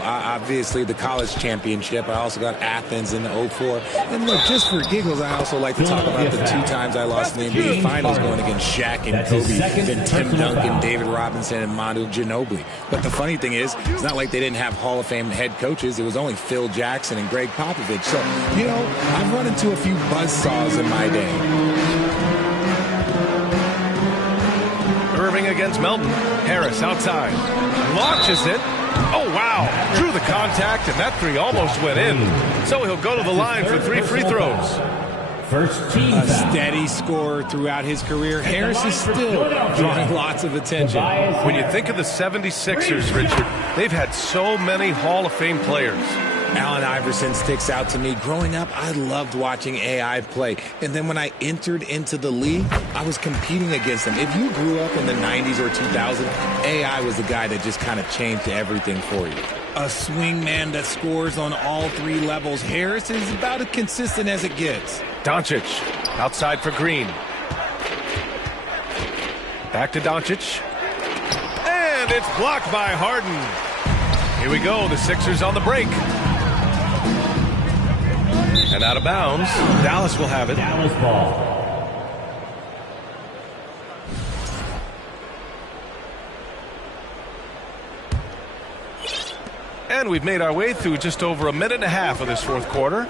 obviously the college championship. I also got Athens in the 04. And, look, just for giggles, I also like to talk about the 2 times I lost in the NBA Finals going against Shaq and Kobe, then Tim Duncan, David Robinson, and Manu Ginobili. But the funny thing is, it's not like they didn't have Hall of Fame head coaches. It was only Phil Jackson and Greg Popovich. So, I've run into a few buzzsaws in my day. Irving against Melton. Harris outside. Launches it. Oh, wow. Drew the contact, and that 3 almost went in. So he'll go to the line for 3 free throws. First team a steady scorer throughout his career. Harris is still drawing lots of attention. When you think of the 76ers, Richard, they've had so many Hall of Fame players. Allen Iverson sticks out to me. Growing up, I loved watching AI play. And then when I entered into the league, I was competing against him. If you grew up in the 90s or 2000, AI was the guy that just kind of changed everything for you. A swingman that scores on all 3 levels. Harris is about as consistent as it gets. Doncic outside for Green. Back to Doncic. And it's blocked by Harden. Here we go. The Sixers on the break. And out of bounds. Dallas will have it. Dallas ball. And we've made our way through just over a minute and a half of this 4th quarter.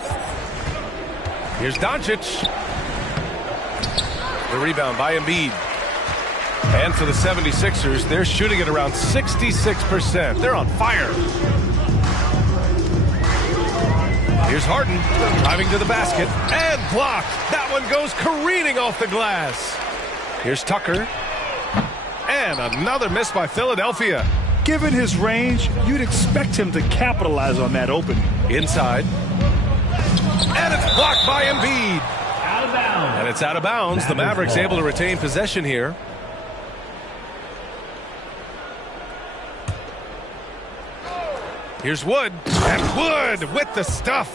Here's Doncic. The rebound by Embiid. And for the 76ers, they're shooting at around 66%. They're on fire. Here's Harden driving to the basket and blocked. That one goes careening off the glass. Here's Tucker. And another miss by Philadelphia. Given his range, you'd expect him to capitalize on that opening. Inside. And it's blocked by Embiid. Out of bounds. And it's out of bounds. The Mavericks able to retain possession here. Here's Wood. And Wood with the stuff.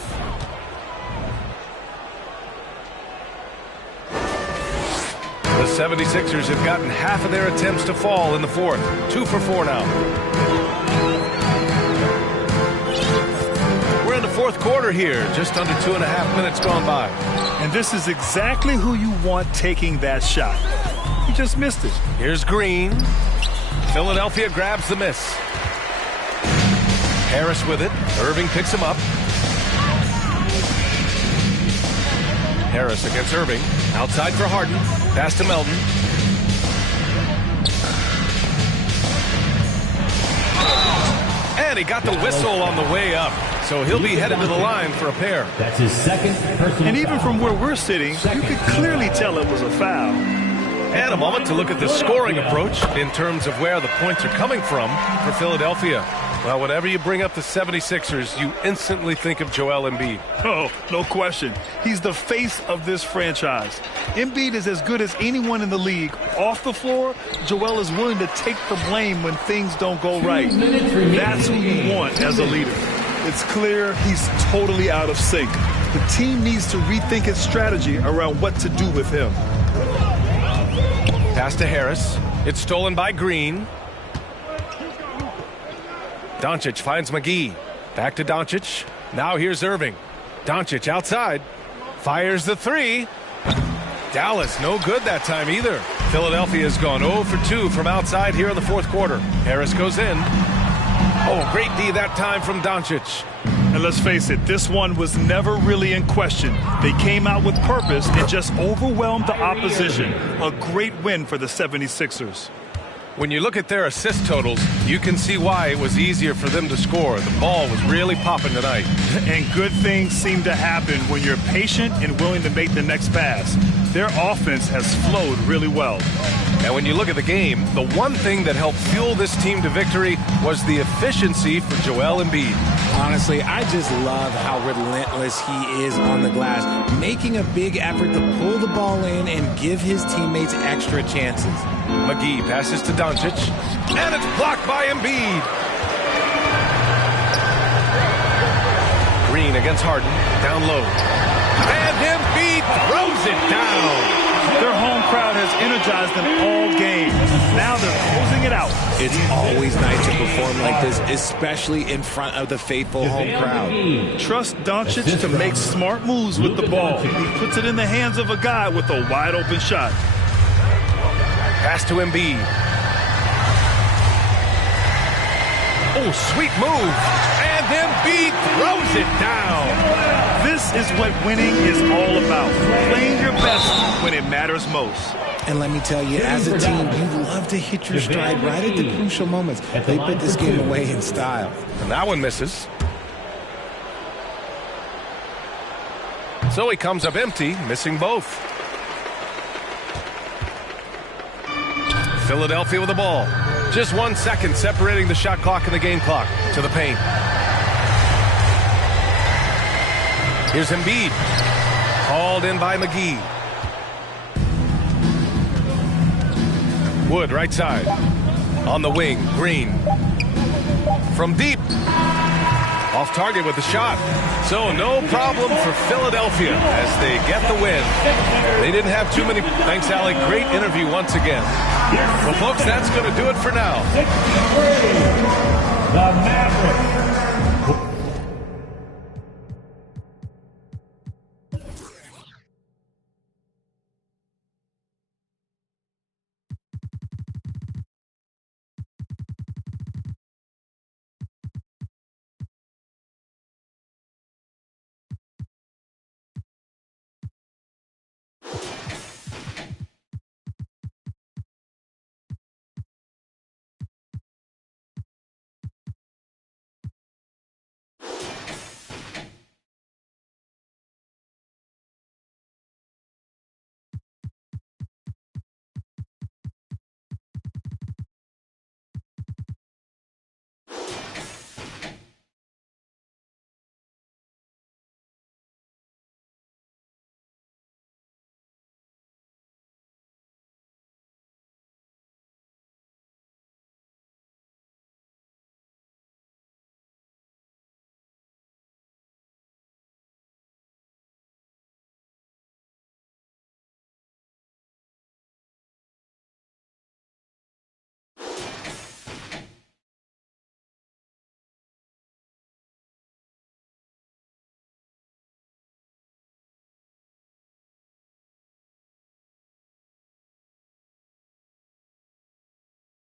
The 76ers have gotten half of their attempts to fall in the 4th. 2 for 4 now. We're in the 4th quarter here. Just under 2.5 minutes gone by. And this is exactly who you want taking that shot. He just missed it. Here's Green. Philadelphia grabs the miss. Harris with it. Irving picks him up. Harris against Irving. Outside for Harden. Pass to Melton. And he got the whistle on the way up. So he'll be headed to the line for a pair. That's his 2nd personal. And even from where we're sitting, you could clearly tell it was a foul. And a moment to look at the scoring approach in terms of where the points are coming from for Philadelphia. Well, whenever you bring up the 76ers, you instantly think of Joel Embiid. Oh, no question. He's the face of this franchise. Embiid is as good as anyone in the league. Off the floor, Joel is willing to take the blame when things don't go right. That's who you want as a leader. It's clear he's totally out of sync. The team needs to rethink its strategy around what to do with him. Pass to Harris. It's stolen by Green. Doncic finds McGee. Back to Doncic. Now here's Irving. Doncic outside. Fires the 3. Dallas no good that time either. Philadelphia has gone 0 for 2 from outside here in the 4th quarter. Harris goes in. Oh, great D that time from Doncic. And let's face it, this one was never really in question. They came out with purpose and just overwhelmed the opposition. A great win for the 76ers. When you look at their assist totals, you can see why it was easier for them to score. The ball was really popping tonight. And good things seem to happen when you're patient and willing to make the next pass. Their offense has flowed really well. And when you look at the game, the one thing that helped fuel this team to victory was the efficiency for Joel Embiid. Honestly, I just love how relentless he is on the glass, making a big effort to pull the ball in and give his teammates extra chances. McGee passes to Doncic, and it's blocked by Embiid. Green against Harden. Down low. And Embiid throws it down. Their home crowd has energized them all game. Now they're closing it out. It's always nice to perform like this, especially in front of the faithful home crowd. Trust Doncic to make smart moves with the ball. He puts it in the hands of a guy with a wide open shot. Pass to Embiid. Oh, sweet move. And Embiid throws it down. This is what winning is all about. Playing your best when it matters most. And let me tell you, as a team, you love to hit your stride right at the crucial moments. They put this game away in style. And that one misses. So he comes up empty, missing both. Philadelphia with the ball. Just 1 second separating the shot clock and the game clock. To the paint. Here's Embiid. Called in by McGee. Wood, right side. On the wing, Green. From deep. Off target with the shot. So no problem for Philadelphia as they get the win. They didn't have too many. Thanks, Allie. Great interview once again. Well, folks, that's going to do it for now. The Mavericks.